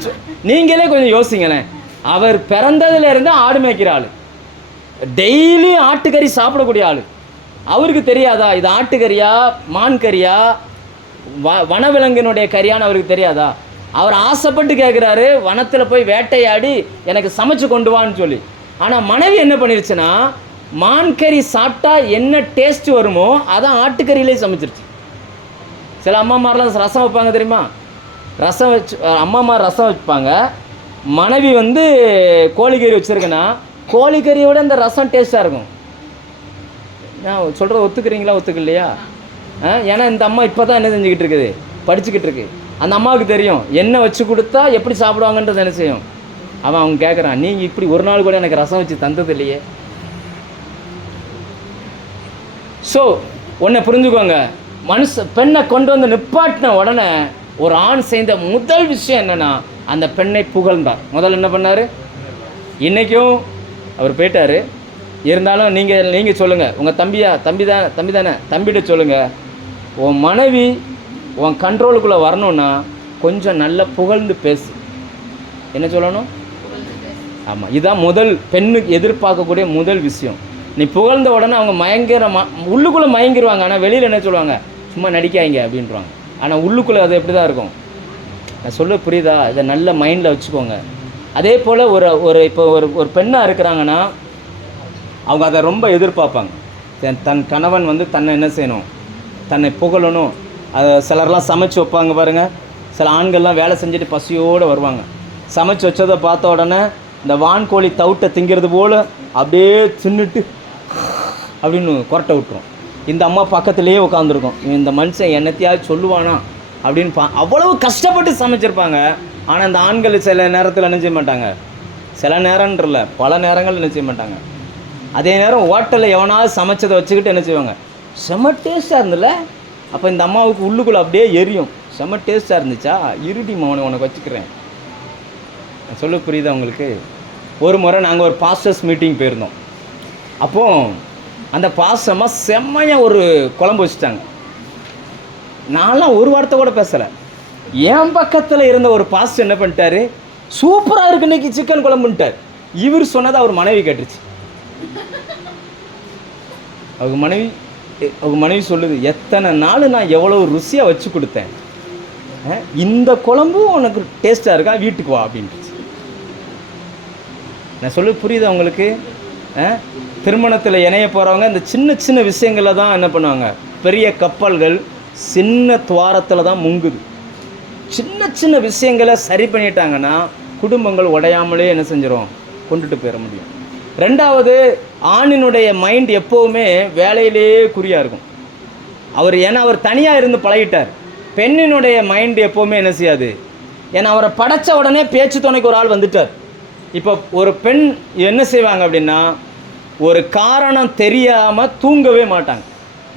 நீங்களே கொஞ்சம் யோசிங்களேன். அவர் பிறந்ததுலேருந்து ஆடு மேய்க்கிற ஆள், டெய்லி ஆட்டுக்கறி சாப்பிடக்கூடிய ஆள். அவருக்கு தெரியாதா இது ஆட்டுக்கறியா மான் கறியா வனவிலங்கினுடைய கறியான்னு அவருக்கு தெரியாதா? அவர் ஆசைப்பட்டு கேட்குறாரு, வனத்தில் போய் வேட்டையாடி எனக்கு சமைச்சு கொண்டு வான்னு சொல்லி. ஆனால் மனைவி என்ன பண்ணிருச்சுன்னா, மான் கறி சாப்பிட்டா என்ன டேஸ்ட் வருமோ அதான் ஆட்டுக்கறியிலே சமைச்சிருச்சு. சில அம்மாமாரெலாம் ரசம் வைப்பாங்க தெரியுமா? ரசம் வச்சு அம்மாமா ரசம் வைப்பாங்க, மனைவி வந்து கோழிக்கறி வச்சுருக்கேன்னா கோழிக்கறியை விட இந்த ரசம் டேஸ்ட்டாக இருக்கும். நான் சொல்கிறத ஒத்துக்கிறீங்களா ஒத்துக்கலையா? ஏன்னா இந்த அம்மா இப்போ தான் என்ன செஞ்சுக்கிட்டு இருக்குது, படிச்சுக்கிட்டு இருக்கு. அந்த அம்மாவுக்கு தெரியும் என்ன வச்சு கொடுத்தா எப்படி சாப்பிடுவாங்கன்றது என்ன செய்யும். அவங்க கேட்குறான், நீங்கள் இப்படி ஒரு நாள் கூட எனக்கு ரசம் வச்சு தந்தது இல்லையே. ஸோ ஒன்றை புரிஞ்சுக்கோங்க, பெண்ணை கொண்டு வந்து நிப்பாட்டின உடனே ஒரு ஆண் செய்த முதல் விஷயம் என்னென்னா அந்த பெண்ணை புகழ்ந்தார். முதல்ல என்ன பண்ணார்? இன்றைக்கும் அவர் போயிட்டார், இருந்தாலும் நீங்கள் சொல்லுங்கள், உங்கள் தம்பி தானே தம்பிகிட்ட சொல்லுங்கள், உன் மனைவி உன் கண்ட்ரோலுக்குள்ளே வரணுன்னா கொஞ்சம் நல்லா புகழ்ந்து பேசு. என்ன சொல்லணும்? ஆமாம், இதுதான் முதல் பெண்ணுக்கு எதிர்பார்க்கக்கூடிய முதல் விஷயம். நீ புகழ்ந்த உடனே அவங்க உள்ளுக்குள்ளே மயங்கிடுவாங்க. ஆனால் வெளியில் என்ன சொல்லுவாங்க, சும்மா நடிக்காங்க அப்படின்றாங்க. ஆனால் உள்ளுக்குள்ளே அது எப்படி தான் இருக்கும். நான் சொல்ல புரியுதா? இதை நல்ல மைண்டில் வச்சுக்கோங்க. அதே போல் இப்போ ஒரு பெண்ணாக இருக்கிறாங்கன்னா அவங்க அதை ரொம்ப எதிர்பார்ப்பாங்க. தன் கணவன் வந்து தன்னை என்ன செய்யணும், தன்னை புகழணும். அதை சிலர்லாம் சமைச்சு வைப்பாங்க பாருங்கள். சில ஆண்கள்லாம் வேலை செஞ்சுட்டு பசியோடு வருவாங்க. சமைச்சு வச்சதை பார்த்த உடனே இந்த வான்கோழி தவிட்டை திங்கிறது போல் அப்படியே தின்னுட்டு அப்படின்னு கொரட்டை விட்டுரும். இந்த அம்மா பக்கத்துலேயே உட்காந்துருக்கும், இந்த மனுஷன் என்னத்தையாவது சொல்லுவானா அப்படின்னு அவ்வளவு கஷ்டப்பட்டு சமைச்சிருப்பாங்க. ஆனால் இந்த ஆண்கள் சில நேரத்தில் என்ன செய்ய மாட்டாங்க, சில நேரம்ன்றல பல நேரங்கள் என்ன செய்ய மாட்டாங்க. அதே நேரம் ஹோட்டலில் எவனாவது சமைச்சதை வச்சுக்கிட்டு என்ன செய்வாங்க, செம்ம டேஸ்ட்டாக இருந்தில்ல. அப்போ இந்த அம்மாவுக்கு உள்ளுக்குள்ளே அப்படியே எரியும், செம்ம டேஸ்ட்டாக இருந்துச்சா, இருடி மௌனை உனக்கு வச்சுக்கிறேன். சொல்ல புரியுதா உங்களுக்கு? ஒரு முறை நாங்கள் ஒரு பாஸ்டர்ஸ் மீட்டிங் போயிருந்தோம். அப்போது அந்த பாஸ்டர்மா செம்மையாக ஒரு குழம்பு வச்சுட்டாங்க. நான்லாம் ஒரு வார்த்தை கூட பேசலை. என் பக்கத்தில் இருந்த ஒரு பாஸ்டர் என்ன பண்ணிட்டாரு, சூப்பராக இருக்கு இன்னைக்கு சிக்கன் குழம்புன்ட்டார். இவர் சொன்னதை அவர் மனைவி கேட்டுருச்சு. அவங்க மனைவி சொல்லுது, எத்தனை நாள் நான் எவ்வளோ ருசியாக வச்சு கொடுத்தேன், இந்த குழம்பும் உனக்கு டேஸ்ட்டாக இருக்கா, வீட்டுக்கு வா அப்படின்ட்டு. நான் சொல்ல புரியுதா உங்களுக்கு? திருமணத்தில் இணைய போகிறவங்க இந்த சின்ன சின்ன விஷயங்களில் தான் என்ன பண்ணுவாங்க, பெரிய கப்பல்கள் சின்ன துவாரத்தில் தான் முங்குது. சின்ன சின்ன விஷயங்களை சரி பண்ணிட்டாங்கன்னா குடும்பங்கள் உடையாமலே என்ன செஞ்சிடும், கொண்டுட்டு போயிட முடியும். ரெண்டாவது, ஆணினுடைய மைண்ட் எப்போவுமே வேலையிலேயே குறியாக இருக்கும். ஏன்னா அவர் தனியாக இருந்து பழகிட்டார். பெண்ணினுடைய மைண்டு எப்போவுமே என்ன செய்யாது, ஏன்னா அவரை படைத்த உடனே பேச்சு துணைக்கு ஒரு ஆள் வந்துட்டார். இப்போ ஒரு பெண் என்ன செய்வாங்க அப்படின்னா, ஒரு காரணம் தெரியாமல் தூங்கவே மாட்டாங்க.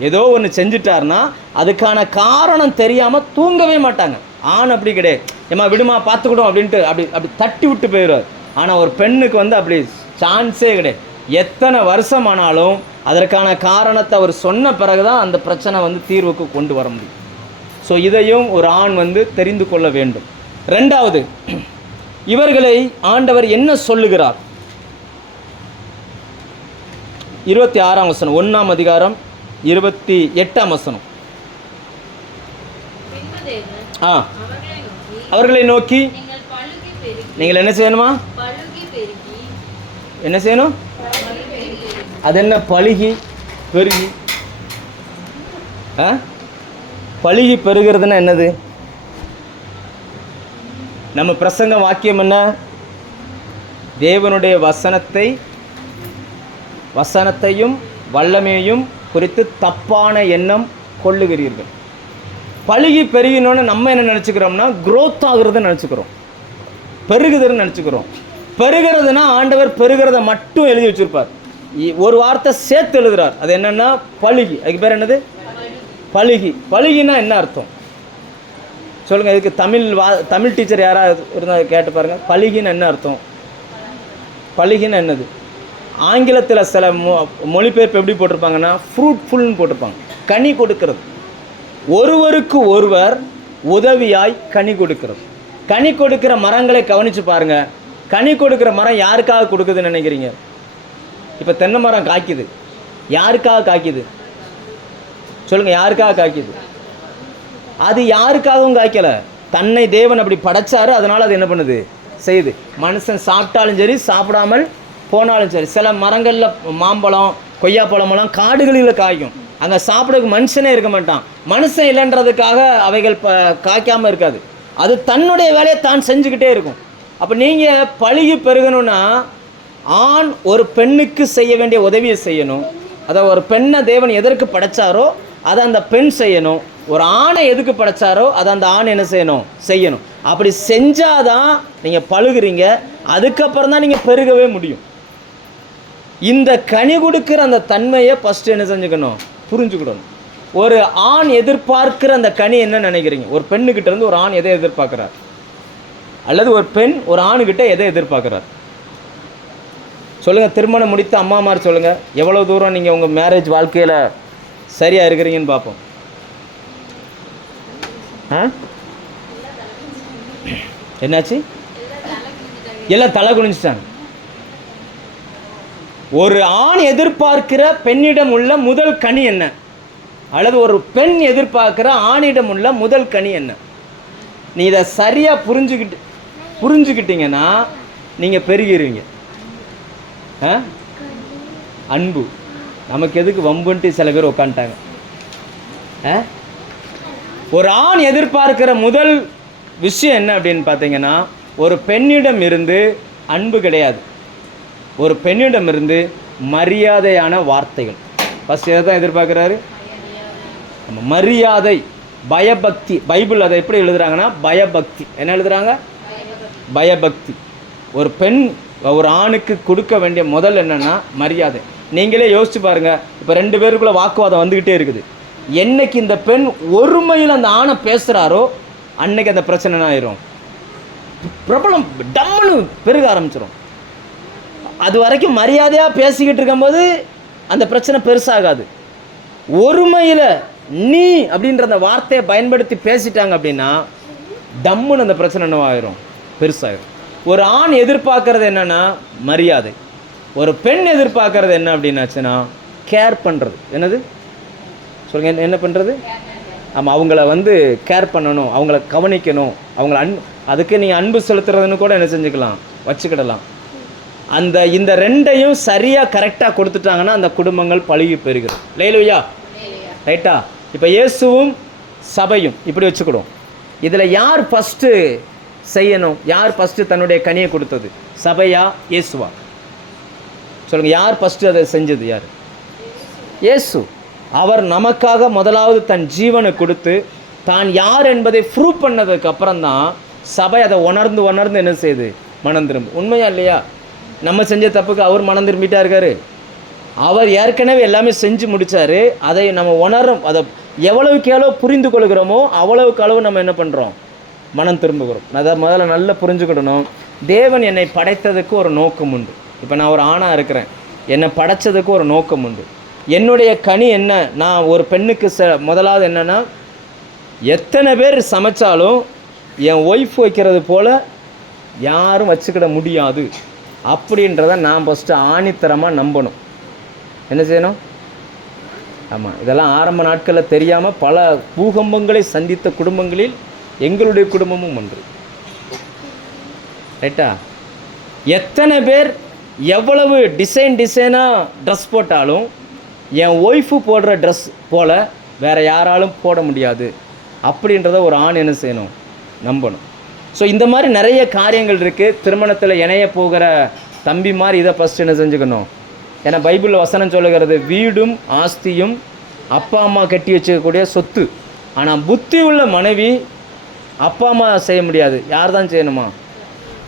ஏதோ ஒன்று செஞ்சுட்டாருன்னா அதுக்கான காரணம் தெரியாமல் தூங்கவே மாட்டாங்க. ஆண் அப்படி கிடையாது, ஏமா விடுமா பார்த்துக்கிட்டோம் அப்படின்ட்டு அப்படி தட்டி விட்டு போயிடுவார். ஆனால் ஒரு பெண்ணுக்கு வந்து அப்படி சான்ஸே கிடையாது. எத்தனை வருஷம் ஆனாலும் அதற்கான காரணத்தை அவர் சொன்ன பிறகு தான் அந்த பிரச்சனை வந்து தீர்வுக்கு கொண்டு வர முடியும். ஸோ இதையும் ஒரு ஆண் வந்து தெரிந்து கொள்ள வேண்டும். ரெண்டாவது, இவர்களை ஆண்டவர் என்ன சொல்லுகிறார்? 26ஆம் வசனம், 1ஆம் அதிகாரம் 28ஆம் வசனம். அவர்களை நோக்கி நீங்கள் என்ன செய்யணுமா, என்ன செய்யணும்? அது என்ன பழுகி பெருகி? பழுகி பெருகிறதுனா என்னது? நம்ம பிரசங்க வாக்கியம் என்ன? தேவனுடைய வசனத்தையும் வல்லமையையும் குறித்து தப்பான எண்ணம் கொள்ளுகிறீர்கள். பழுகி பெருகினோன்னு நம்ம என்ன நினச்சிக்கிறோம்னா growth ஆகுறதுன்னு நினச்சிக்கிறோம், பெருகுதுன்னு நினச்சிக்கிறோம். பெருகிறதுனா ஆண்டவர் பெருகிறத மட்டும் எழுதி வச்சுருப்பார். ஒரு வார்த்தை சேர்த்து எழுதுறார். அது என்னென்னா பழுகி. அதுக்கு பேர் என்னது? பழுகி. பழுகினா என்ன அர்த்தம் சொல்லுங்கள். இதுக்கு தமிழ் டீச்சர் யாராவது இருந்தால் கேட்டு பாருங்கள். பழுகின்னு என்ன அர்த்தம்? பழுகின்னு என்னது? ஆங்கிலத்தில் சில மொழிபெயர்ப்பு எப்படி போட்டிருப்பாங்கன்னா ஃப்ரூட்ஃபுல்னு போட்டிருப்பாங்க. கனி கொடுக்கிறது, ஒருவருக்கு ஒருவர் உதவியாய் கனி கொடுக்கிறது. கனி கொடுக்கிற மரங்களை கவனித்து பாருங்கள். கனி கொடுக்குற மரம் யாருக்காக கொடுக்குதுன்னு நினைக்கிறீங்க? இப்போ தென்னை மரம் காய்க்குது, யாருக்காக காய்க்குது சொல்லுங்கள்? யாருக்காக காய்க்குது? அது யாருக்காகவும் காய்க்கலை. தன்னை தேவன் அப்படி படைச்சாரு, அதனால் அது என்ன பண்ணுது? செய்யுது. மனுஷன் சாப்பிட்டாலும் சரி, சாப்பிடாமல் போனாலும் சரி. சில மரங்களில் மாம்பழம், கொய்யாப்பழமெல்லாம் காடுகளில் காய்க்கும். அங்கே சாப்பிட்றதுக்கு மனுஷனே இருக்க மாட்டான். மனுஷன் இல்லைன்றதுக்காக அவைகள் காய்க்காமல் இருக்காது. அது தன்னுடைய வேலையை தான் செஞ்சுக்கிட்டே இருக்கும். அப்போ நீங்கள் பழுகி பெருகணும்னா ஆண் ஒரு பெண்ணுக்கு செய்ய வேண்டிய உதவியை செய்யணும். அதை ஒரு பெண்ணை தேவன் எதற்கு படைச்சாரோ அதை அந்த பெண் செய்யணும். ஒரு ஆணை எதுக்கு படைச்சாரோ அதை அந்த ஆண் என்ன செய்யணும். அப்படி செஞ்சாதான் நீங்கள் பழுகுறீங்க. அதுக்கப்புறம் தான் நீங்கள் பெருகவே முடியும். இந்த கனி கொடுக்குற அந்த தன்மையை ஃபஸ்ட்டு என்ன செஞ்சுக்கணும்? புரிஞ்சுக்கிடணும். ஒரு ஆண் எதிர்பார்க்கிற அந்த கனி என்ன நினைக்கிறீங்க? ஒரு பெண்ணுக்கிட்ட இருந்து ஒரு ஆண் எதை எதிர்பார்க்குறார்? அல்லது ஒரு பெண் ஒரு ஆணுக்கிட்ட எதை எதிர்பார்க்குறார்? சொல்லுங்கள். திருமணம் முடித்த அம்மாமார் சொல்லுங்கள். எவ்வளோ தூரம் நீங்கள் உங்கள் மேரேஜ் வாழ்க்கையில் சரியாக இருக்கிறீங்கன்னு பார்ப்போம். என்னாச்சு? எல்லாம் தலை குனிஞ்சிட்டாங்க. ஒரு ஆண் எதிர்பார்க்கிற பெண்ணிடம் உள்ள முதல் கனி என்ன? அல்லது ஒரு பெண் எதிர்பார்க்கிற ஆணிடம் உள்ள முதல் கனி என்ன? நீ இதை சரியாக புரிஞ்சுக்கிட்டீங்கன்னா நீங்கள் பெருகிடுவீங்க. அன்பு. நமக்கு எதுக்கு வம்புன்ட்டு சில பேர் உட்காந்துட்டாங்க. ஒரு ஆண் எதிர்பார்க்கிற முதல் விஷயம் என்ன அப்படின்னு பார்த்தீங்கன்னா, ஒரு பெண்ணிடம் இருந்து அன்பு கிடையாது, ஒரு பெண்ணிடம் இருந்து மரியாதையான வார்த்தைகள். ஃபஸ்ட் எதை தான் எதிர்பார்க்குறாரு? மரியாதை, பயபக்தி. பைபிள் அதை எப்படி எழுதுறாங்கன்னா பயபக்தி. என்ன எழுதுறாங்க? பயபக்தி. ஒரு பெண் ஒரு ஆணுக்கு கொடுக்க வேண்டிய முதல் என்னென்னா மரியாதை. நீங்களே யோசிச்சு பாருங்கள். இப்போ 2 பேருக்குள்ளே வாக்குவாதம் வந்துக்கிட்டே இருக்குது. என்னைக்கு இந்த பெண் ஒருமையில் அந்த ஆணை பேசுகிறாரோ அன்னைக்கு அந்த பிரச்சனை ஆயிரும். பிரபலம் டம்முன்னு பெருக ஆரம்பிச்சிடும். அது வரைக்கும் மரியாதையாக பேசிக்கிட்டு இருக்கும்போது அந்த பிரச்சனை பெருசாகாது. ஒருமையில் நீ அப்படின்ற அந்த வார்த்தையை பயன்படுத்தி பேசிட்டாங்க அப்படின்னா டம்முன்னு அந்த பிரச்சனை என்னவாயிரும்? பெருசாகிடும். ஒரு ஆண் எதிர்பார்க்கறது என்னென்னா மரியாதை. ஒரு பெண் எதிர்பார்க்கறது என்ன அப்படின்னாச்சுன்னா கேர் பண்ணுறது. என்னது சொல்லுங்கள்? என்ன பண்ணுறது? ஆமாம், அவங்கள கேர் பண்ணணும், அவங்கள கவனிக்கணும், அவங்கள அதுக்கு நீங்கள் அன்பு செலுத்துறதுன்னு கூட என்ன செஞ்சுக்கலாம், வச்சுக்கிடலாம். இந்த 2ஐயும் சரியாக கரெக்டாக கொடுத்துட்டாங்கன்னா அந்த குடும்பங்கள் பழுகி பெறுகிறது. லேலுயா, ரைட்டா? இப்போ இயேசுவும் சபையும் இப்படி வச்சுக்கிடும். இதில் யார் ஃபஸ்ட்டு செய்யணும்? யார் ஃபஸ்ட்டு தன்னுடைய கனியை கொடுத்தது? சபையா இயேசுவா? சொல்லுங்கள். யார் ஃபஸ்ட்டு அதை செஞ்சது? யார்? இயேசு. அவர் நமக்காக முதலாவது தன் ஜீவனை கொடுத்து தான் யார் என்பதை ப்ரூவ் பண்ணதுக்கு அப்புறம் தான் சபை அதை உணர்ந்து என்ன செய்யுது? மனம் திரும்ப. உண்மையா இல்லையா? நம்ம செஞ்ச தப்புக்கு அவர் மனம் திரும்பிட்டா இருக்காரு. அவர் ஏற்கனவே எல்லாமே செஞ்சு முடித்தார். அதை நம்ம உணரும். அதை எவ்வளவுக்கு எவ்வளோ புரிந்து கொள்கிறோமோ அவ்வளவுக்கு அளவு நம்ம என்ன பண்ணுறோம்? மனம் திரும்புகிறோம். அதை முதல்ல நல்லா புரிஞ்சுக்கிடணும். தேவன் என்னை படைத்ததுக்கு ஒரு நோக்கம் உண்டு. இப்போ நான் ஒரு ஆணாக இருக்கிறேன், என்னை படைத்ததுக்கு ஒரு நோக்கம் உண்டு. என்னுடைய கனி என்ன? நான் ஒரு பெண்ணுக்கு முதலாவது என்னென்னா, எத்தனை பேர் சமைச்சாலும் என் ஒய்ஃப் வைக்கிறது போல் யாரும் வச்சுக்கிட முடியாது அப்படின்றத நான் ஃபஸ்ட்டு ஆணித்தரமாக நம்பணும். என்ன செய்யணும்? ஆமாம், இதெல்லாம் ஆரம்ப நாட்களில் தெரியாமல் பல பூகம்பங்களை சந்தித்த குடும்பங்களில் எங்களுடைய குடும்பமும் ஒன்று. ரைட்டா? எத்தனை பேர் எவ்வளவு டிசைனாக ட்ரெஸ் போட்டாலும் என் ஒய்ஃபு போடுற ட்ரெஸ் போல் வேறு யாராலும் போட முடியாது அப்படின்றத ஒரு ஆண் என்ன செய்யணும்? நம்பணும். ஸோ இந்த மாதிரி நிறைய காரியங்கள் இருக்குது. திருமணத்தில் இணைய போகிற தம்பி மாதிரி இதை ஃபஸ்ட்டு என்ன செஞ்சுக்கணும்? ஏன்னா பைபிளில் வசனம் சொல்லுகிறது வீடும் ஆஸ்தியும் அப்பா அம்மா கட்டி வச்சுக்கக்கூடிய சொத்து. ஆனால் புத்தி உள்ள மனைவி அப்பா அம்மா செய்ய முடியாது. யார் தான் செய்யணுமா?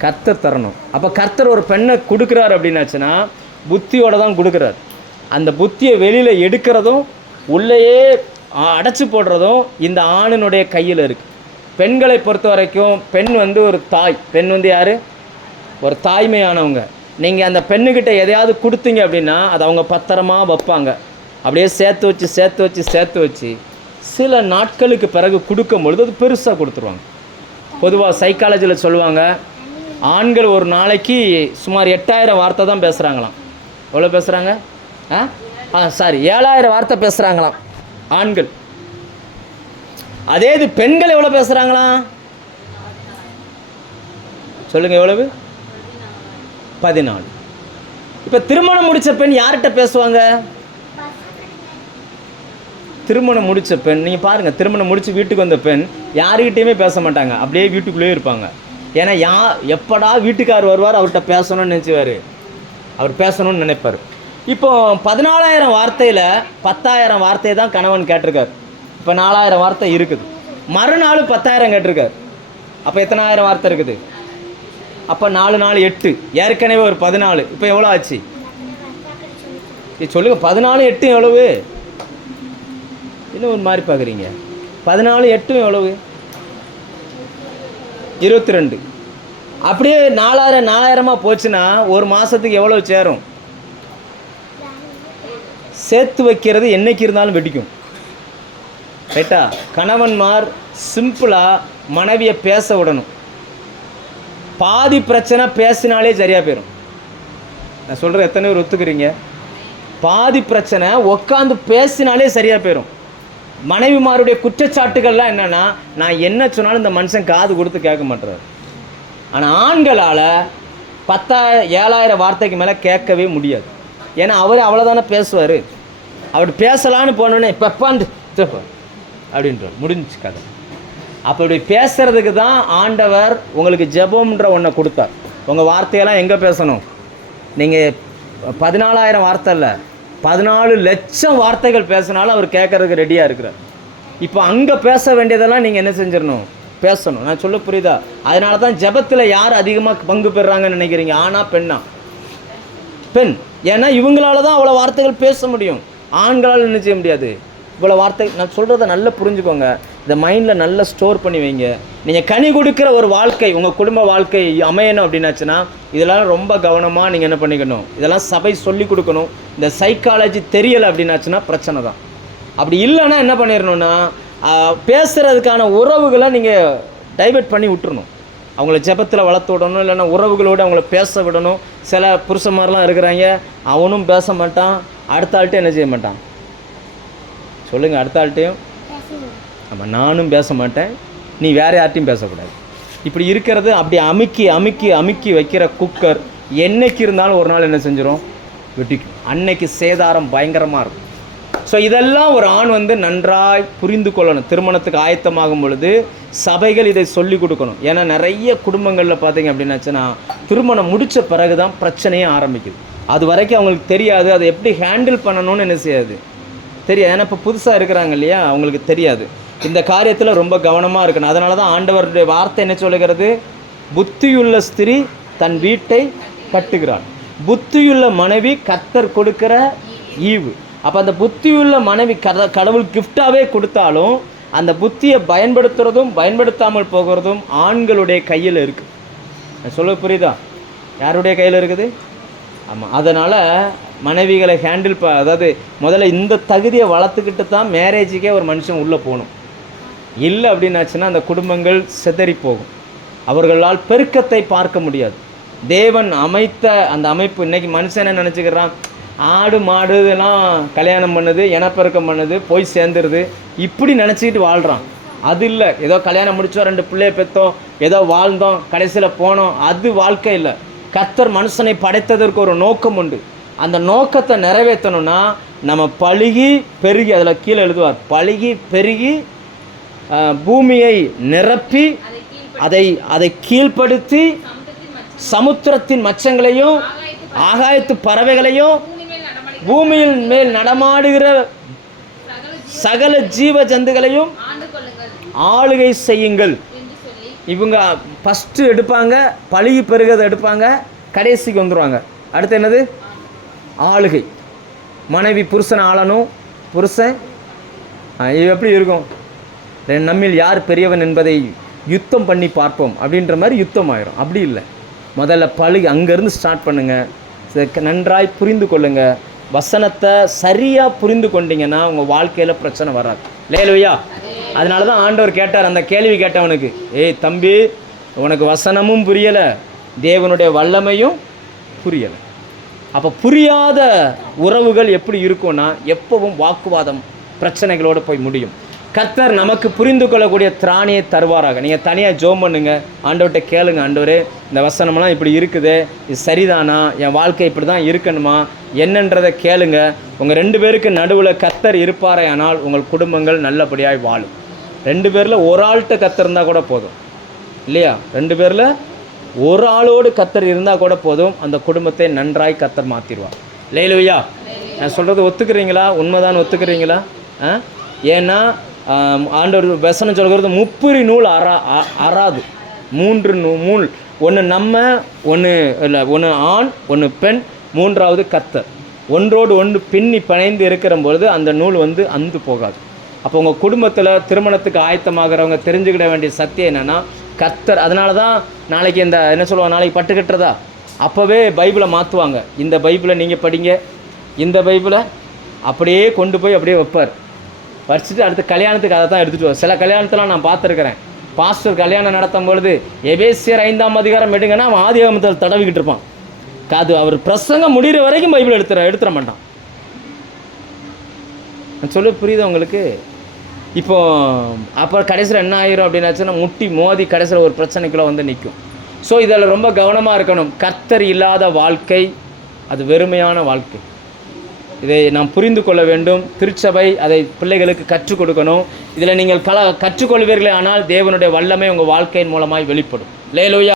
கர்த்தர் தரணும். அப்போ கர்த்தர் ஒரு பெண்ணை கொடுக்குறாரு அப்படின்னாச்சுன்னா புத்தியோடு தான் கொடுக்குறாரு. அந்த புத்தியை வெளியில் எடுக்கிறதும் உள்ளேயே அடைச்சி போடுறதும் இந்த ஆணினுடைய கையில் இருக்குது. பெண்களை பொறுத்த வரைக்கும் பெண் வந்து ஒரு தாய். பெண் வந்து யார்? ஒரு தாய்மையானவங்க. நீங்கள் அந்த பெண்ணுக்கிட்ட எதையாவது கொடுத்தீங்க அப்படின்னா அதை அவங்க பத்திரமா வைப்பாங்க. அப்படியே சேர்த்து வச்சு சில நாட்களுக்கு பிறகு கொடுக்கும் பொழுது அது பெருசாக கொடுத்துருவாங்க. பொதுவாக சைக்காலஜியில் சொல்லுவாங்க, ஆண்கள் ஒரு நாளைக்கு சுமார் 8000 வார்த்தை தான் பேசுகிறாங்களாம். எவ்வளோ பேசுகிறாங்க? 7000 வார்த்தை பேசுகிறாங்களாம் ஆண்கள். அதே இது பெண்கள் எவ்வளோ பேசுகிறாங்களாம் சொல்லுங்கள்? எவ்வளவு? 14. இப்போ திருமணம் முடித்த பெண் யார்கிட்ட பேசுவாங்க? திருமணம் முடித்த பெண் நீங்கள் பாருங்கள், திருமணம் முடித்து வீட்டுக்கு வந்த பெண் யாருக்கிட்டையுமே பேச மாட்டாங்க. அப்படியே வீட்டுக்குள்ளேயே இருப்பாங்க. ஏன்னா எப்படா வீட்டுக்கார் வருவார் அவர்கிட்ட பேசணும்னு நினச்சிவார், அவர் பேசணும்னு நினைப்பார். இப்போ 14,000 வார்த்தையில் 10,000 வார்த்தையை தான் கணவன் கேட்டிருக்கார். இப்போ 4,000 வார்த்தை இருக்குது. மறுநாள் 10,000 கேட்டிருக்கார். அப்போ எத்தனை ஆயிரம் வார்த்தை இருக்குது? அப்போ 4 4 8, ஏற்கனவே ஒரு 14. இப்போ எவ்வளோ ஆச்சு சொல்லுங்கள்? 14 8 எவ்வளவு? இன்னும் ஒரு மாதிரி பார்க்குறீங்க. 14 8 எவ்வளவு? 22. அப்படியே 4000 போச்சுன்னா ஒரு மாதத்துக்கு எவ்வளோ சேரும்? சேர்த்து வைக்கிறது என்னைக்கு இருந்தாலும் வெடிக்கும். ரைட்டா? கணவன்மார் சிம்பிளாக மனைவியை பேச விடணும். பாதி பிரச்சனை பேசினாலே சரியாக போயிடும். நான் சொல்கிற எத்தனை பேர் ஒத்துக்கிறீங்க? பாதி பிரச்சனை உட்காந்து பேசினாலே சரியாக போயிடும். மனைவிமாருடைய குற்றச்சாட்டுகள்லாம் என்னென்னா, நான் என்ன சொன்னாலும் இந்த மனுஷன் காது கொடுத்து கேட்க மாட்டுறாரு. ஆனால் ஆண்களால் 7,000 வார்த்தைக்கு மேலே கேட்கவே முடியாது. ஏன்னா அவர் அவ்வளோதானே பேசுவார். அவர் பேசலான்னு போனோடனே பெப்பாண்டு அப்படின்றார், முடிஞ்சு கதை. அப்படி பேசுகிறதுக்கு தான் ஆண்டவர் உங்களுக்கு ஜெபம்ன்ற ஒன்றை கொடுத்தார். உங்கள் வார்த்தையெல்லாம் எங்கே பேசணும்? நீங்கள் 14,000 வார்த்தை இல்லை, 14 லட்சம் வார்த்தைகள் பேசினாலும் அவர் கேட்கறதுக்கு ரெடியாக இருக்கிறார். இப்போ அங்கே பேச வேண்டியதெல்லாம் நீங்கள் என்ன செஞ்சிடணும்? பேசணும். நான் சொல்ல புரியுதா? அதனால தான் ஜெபத்தில் யார் அதிகமாக பங்கு பெறுறாங்கன்னு நினைக்கிறீங்க? ஆனா பெண்ணா? பெண். ஏன்னா இவங்களால தான் அவ்வளோ வார்த்தைகள் பேச முடியும். ஆண்களால் என்ன செய்ய முடியாது இவ்வளோ வார்த்தை. நான் சொல்கிறத நல்லா புரிஞ்சுக்கோங்க. இந்த மைண்டில் நல்லா ஸ்டோர் பண்ணி வைங்க. நீங்கள் கனி கொடுக்குற ஒரு வாழ்க்கை, உங்கள் குடும்ப வாழ்க்கை அமையணும் அப்படின்னாச்சுன்னா இதெல்லாம் ரொம்ப கவனமாக நீங்கள் என்ன பண்ணிக்கணும்? இதெல்லாம் சபை சொல்லி கொடுக்கணும். இந்த சைக்காலஜி தெரியலை அப்படின்னாச்சுன்னா பிரச்சனை தான். அப்படி இல்லைன்னா என்ன பண்ணிடணும்னா, பேசுகிறதுக்கான உறவுகளை நீங்கள் டைவர்ட் பண்ணி விட்டுறணும். அவங்கள ஜெபத்தில் வளர்த்து விடணும். இல்லைன்னா உறவுகளோடு அவங்கள பேச விடணும். சில புருஷன்மாரெலாம் இருக்கிறாங்க, அவனும் பேச மாட்டான், அடுத்த ஆள்கிட்ட என்ன செய்ய மாட்டான்? சொல்லுங்கள், அடுத்த ஆள்கிட்டையும். ஆமாம், நானும் பேச மாட்டேன், நீ வேறு யார்ட்டையும் பேசக்கூடாது. இப்படி இருக்கிறது அப்படி அமுக்கி அமுக்கி அமுக்கி வைக்கிற குக்கர் என்னைக்கு இருந்தாலும் ஒரு நாள் என்ன செஞ்சிடும்? வெட்டிக்கும். அன்னைக்கு சேதாரம் பயங்கரமாக இருக்கும். ஸோ இதெல்லாம் ஒரு ஆண் வந்து நன்றாய் புரிந்து கொள்ளணும். திருமணத்துக்கு ஆயத்தமாகும் பொழுது சபைகள் இதை சொல்லி கொடுக்கணும். ஏன்னா நிறைய குடும்பங்களில் பார்த்தீங்க அப்படின்னாச்சுன்னா திருமணம் முடித்த பிறகு தான் பிரச்சனையே ஆரம்பிக்குது. அது வரைக்கும் அவங்களுக்கு தெரியாது, அதை எப்படி ஹேண்டில் பண்ணணும்னு என்ன செய்யாது தெரியாது. ஏன்னா இப்போ புதுசாக இருக்கிறாங்க இல்லையா, அவங்களுக்கு தெரியாது. இந்த காரியத்தில் ரொம்ப கவனமாக இருக்கணும். அதனால தான் ஆண்டவருடைய வார்த்தை என்ன சொல்லுகிறது? புத்தியுள்ள ஸ்திரீ தன் வீட்டை கட்டுகிறாள், புத்தியுள்ள மனைவி கர்த்தர் கொடுக்கிற ஈவு. அப்போ அந்த புத்தியுள்ள மனைவி கடவுள் கிஃப்டாகவே கொடுத்தாலும் அந்த புத்தியை பயன்படுத்துகிறதும் பயன்படுத்தாமல் போகிறதும் ஆண்களுடைய கையில் இருக்குது. சொல்ல புரியுதா? யாருடைய கையில் இருக்குது? ஆமாம். அதனால் மனைவிகளை ஹேண்டில் அதாவது முதல்ல இந்த தகுதியை வளர்த்துக்கிட்டு தான் மேரேஜுக்கே ஒரு மனுஷன் உள்ளே போகணும். இல்லை அப்படின்னாச்சுன்னா அந்த குடும்பங்கள் சிதறி போகும். அவர்களால் பெருக்கத்தை பார்க்க முடியாது. தேவன் அமைத்த அந்த அமைப்பு இன்றைக்கி மனுஷன் என்ன நினச்சிக்கிறான்? ஆடு மாடு இதெல்லாம் கல்யாணம் பண்ணுது, இனப்பெருக்கம் பண்ணுது, போய் சேர்ந்துருது, இப்படி நினச்சிக்கிட்டு வாழ்கிறான். அது இல்லை, ஏதோ கல்யாணம் முடித்தோம், 2 பிள்ளைய பெற்றோம், ஏதோ வாழ்ந்தோம், கடைசியில் போனோம், அது வாழ்க்கை இல்லை. கர்த்தர் மனுஷனை படைத்ததற்கு ஒரு நோக்கம் உண்டு. அந்த நோக்கத்தை நிறைவேற்றணும்னா நம்ம பழுகி பெருகி, அதில் கீழே எழுதுவார், பழுகி பெருகி பூமியை நிரப்பி அதை கீழ்ப்படுத்தி சமுத்திரத்தின் மச்சங்களையும் ஆகாயத்து பறவைகளையும் பூமியில் மேல் நடமாடுகிற சகல ஜீவ ஜந்துகளையும் ஆளுகை செய்யுங்கள். இவங்க ஃபஸ்ட்டு எடுப்பாங்க, பழகி பெருகிறத எடுப்பாங்க, கடைசிக்கு வந்துடுவாங்க. அடுத்து என்னது? ஆளுகை. மனைவி புருஷன் ஆளணும், புருஷன் இது எப்படி இருக்கும்? நம்மில் யார் பெரியவன் என்பதை யுத்தம் பண்ணி பார்ப்போம் அப்படின்ற மாதிரி யுத்தம் ஆயிரும். அப்படி இல்லை, முதல்ல பழகி அங்கேருந்து ஸ்டார்ட் பண்ணுங்கள். நன்றாய் புரிந்து கொள்ளுங்கள். வசனத்தை சரியாக புரிந்து கொண்டீங்கன்னா உங்கள் வாழ்க்கையில் பிரச்சனை வராது. லேலுயா. அதனால தான் ஆண்டவர் கேட்டார் அந்த கேள்வி கேட்டவனுக்கு, ஏய் தம்பி, உனக்கு வசனமும் புரியலை, தேவனுடைய வல்லமையும் புரியலை. அப்போ புரியாத உறவுகள் எப்படி இருக்கும்னா எப்பவும் வாக்குவாதம், பிரச்சனைகளோடு போய் முடியும். கர்த்தர் நமக்கு புரிந்து கொள்ளக்கூடிய திராணியை தருவாராக. நீங்கள் தனியாக ஜோம் பண்ணுங்க, ஆண்டவர்கிட்ட கேளுங்க, ஆண்டவரே இந்த வசனமெல்லாம் இப்படி இருக்குது, இது சரிதானா, என் வாழ்க்கை இப்படி தான் இருக்கணுமா என்னன்றதை கேளுங்க. உங்கள் 2 பேருக்கு நடுவில் கர்த்தர் இருப்பாரே ஆனால் உங்கள் குடும்பங்கள் நல்லபடியாக வாழும். 2 பேரில் ஒரு ஆள்கிட்ட கர்த்தர் இருந்தால் கூட போதும் இல்லையா? 2 பேரில் ஒரு ஆளோடு கர்த்தர் இருந்தால் கூட போதும், அந்த குடும்பத்தை நன்றாய் கர்த்தர் மாற்றிடுவார். லேலுயா. நான் சொல்கிறது ஒத்துக்கிறீங்களா? உண்மைதான் ஒத்துக்கிறீங்களா? ஏன்னா ஆண்டவர் வசனம் சொல்கிறது முப்புரி நூல் அறாது. 3 நூல், ஒன்று நம்ம, ஒன்று இல்லை, ஒன்று ஆண், ஒன்று பெண், 3வது கர்த்தர். ஒன்றோடு ஒன்று பின்னி பிணைந்து இருக்கிற பொழுது அந்த நூல் அந்து போகாது. அப்போ உங்கள் குடும்பத்தில் திருமணத்துக்கு ஆயத்தமாகறவங்க தெரிஞ்சுக்கிட வேண்டிய சத்தியம் என்னென்னா கர்த்தர். அதனால தான் நாளைக்கு இந்த என்ன சொல்லுவாங்க, நாளைக்கு பட்டு கட்டுறதா அப்போவே பைபிளை மாற்றுவாங்க. இந்த பைபிளை நீங்கள் படிங்க, இந்த பைபிளை அப்படியே கொண்டு போய் அப்படியே வைப்பார். வச்சுட்டு அடுத்து கல்யாணத்துக்கு அதை தான் எடுத்துகிட்டு வரும். சில கல்யாணத்தெலாம் நான் பார்த்துருக்குறேன். பாஸ்டர் கல்யாணம் நடத்தும் பொழுது எபேசியர் 5ஆம் அதிகாரம் எடுங்கன்னா அவன் ஆதியாகமத்தில் தடவிக்கிட்டு இருப்பான். அது அவர் பிரசங்கம் முடிகிற வரைக்கும் பைபிள் எடுத்துட மாட்டான். சொல்ல புரியுது உங்களுக்கு? இப்போ அப்புறம் கடைசியில் என்ன ஆயிரும் அப்படின்னாச்சுன்னா முட்டி மோதி கடைசியில் ஒரு பிரச்சனைக்குள்ளே நிற்கும். ஸோ இதில் ரொம்ப கவனமாக இருக்கணும். கர்த்தர் இல்லாத வாழ்க்கை அது வெறுமையான வாழ்க்கை. இதை நாம் புரிந்து கொள்ள வேண்டும். திருச்சபை அதை பிள்ளைகளுக்கு கற்றுக் கொடுக்கணும். இதில் நீங்கள் கற்றுக்கொள்வீர்களே ஆனால் தேவனுடைய வல்லமை உங்கள் வாழ்க்கையின் மூலமாய் வெளிப்படும். லேலூயா.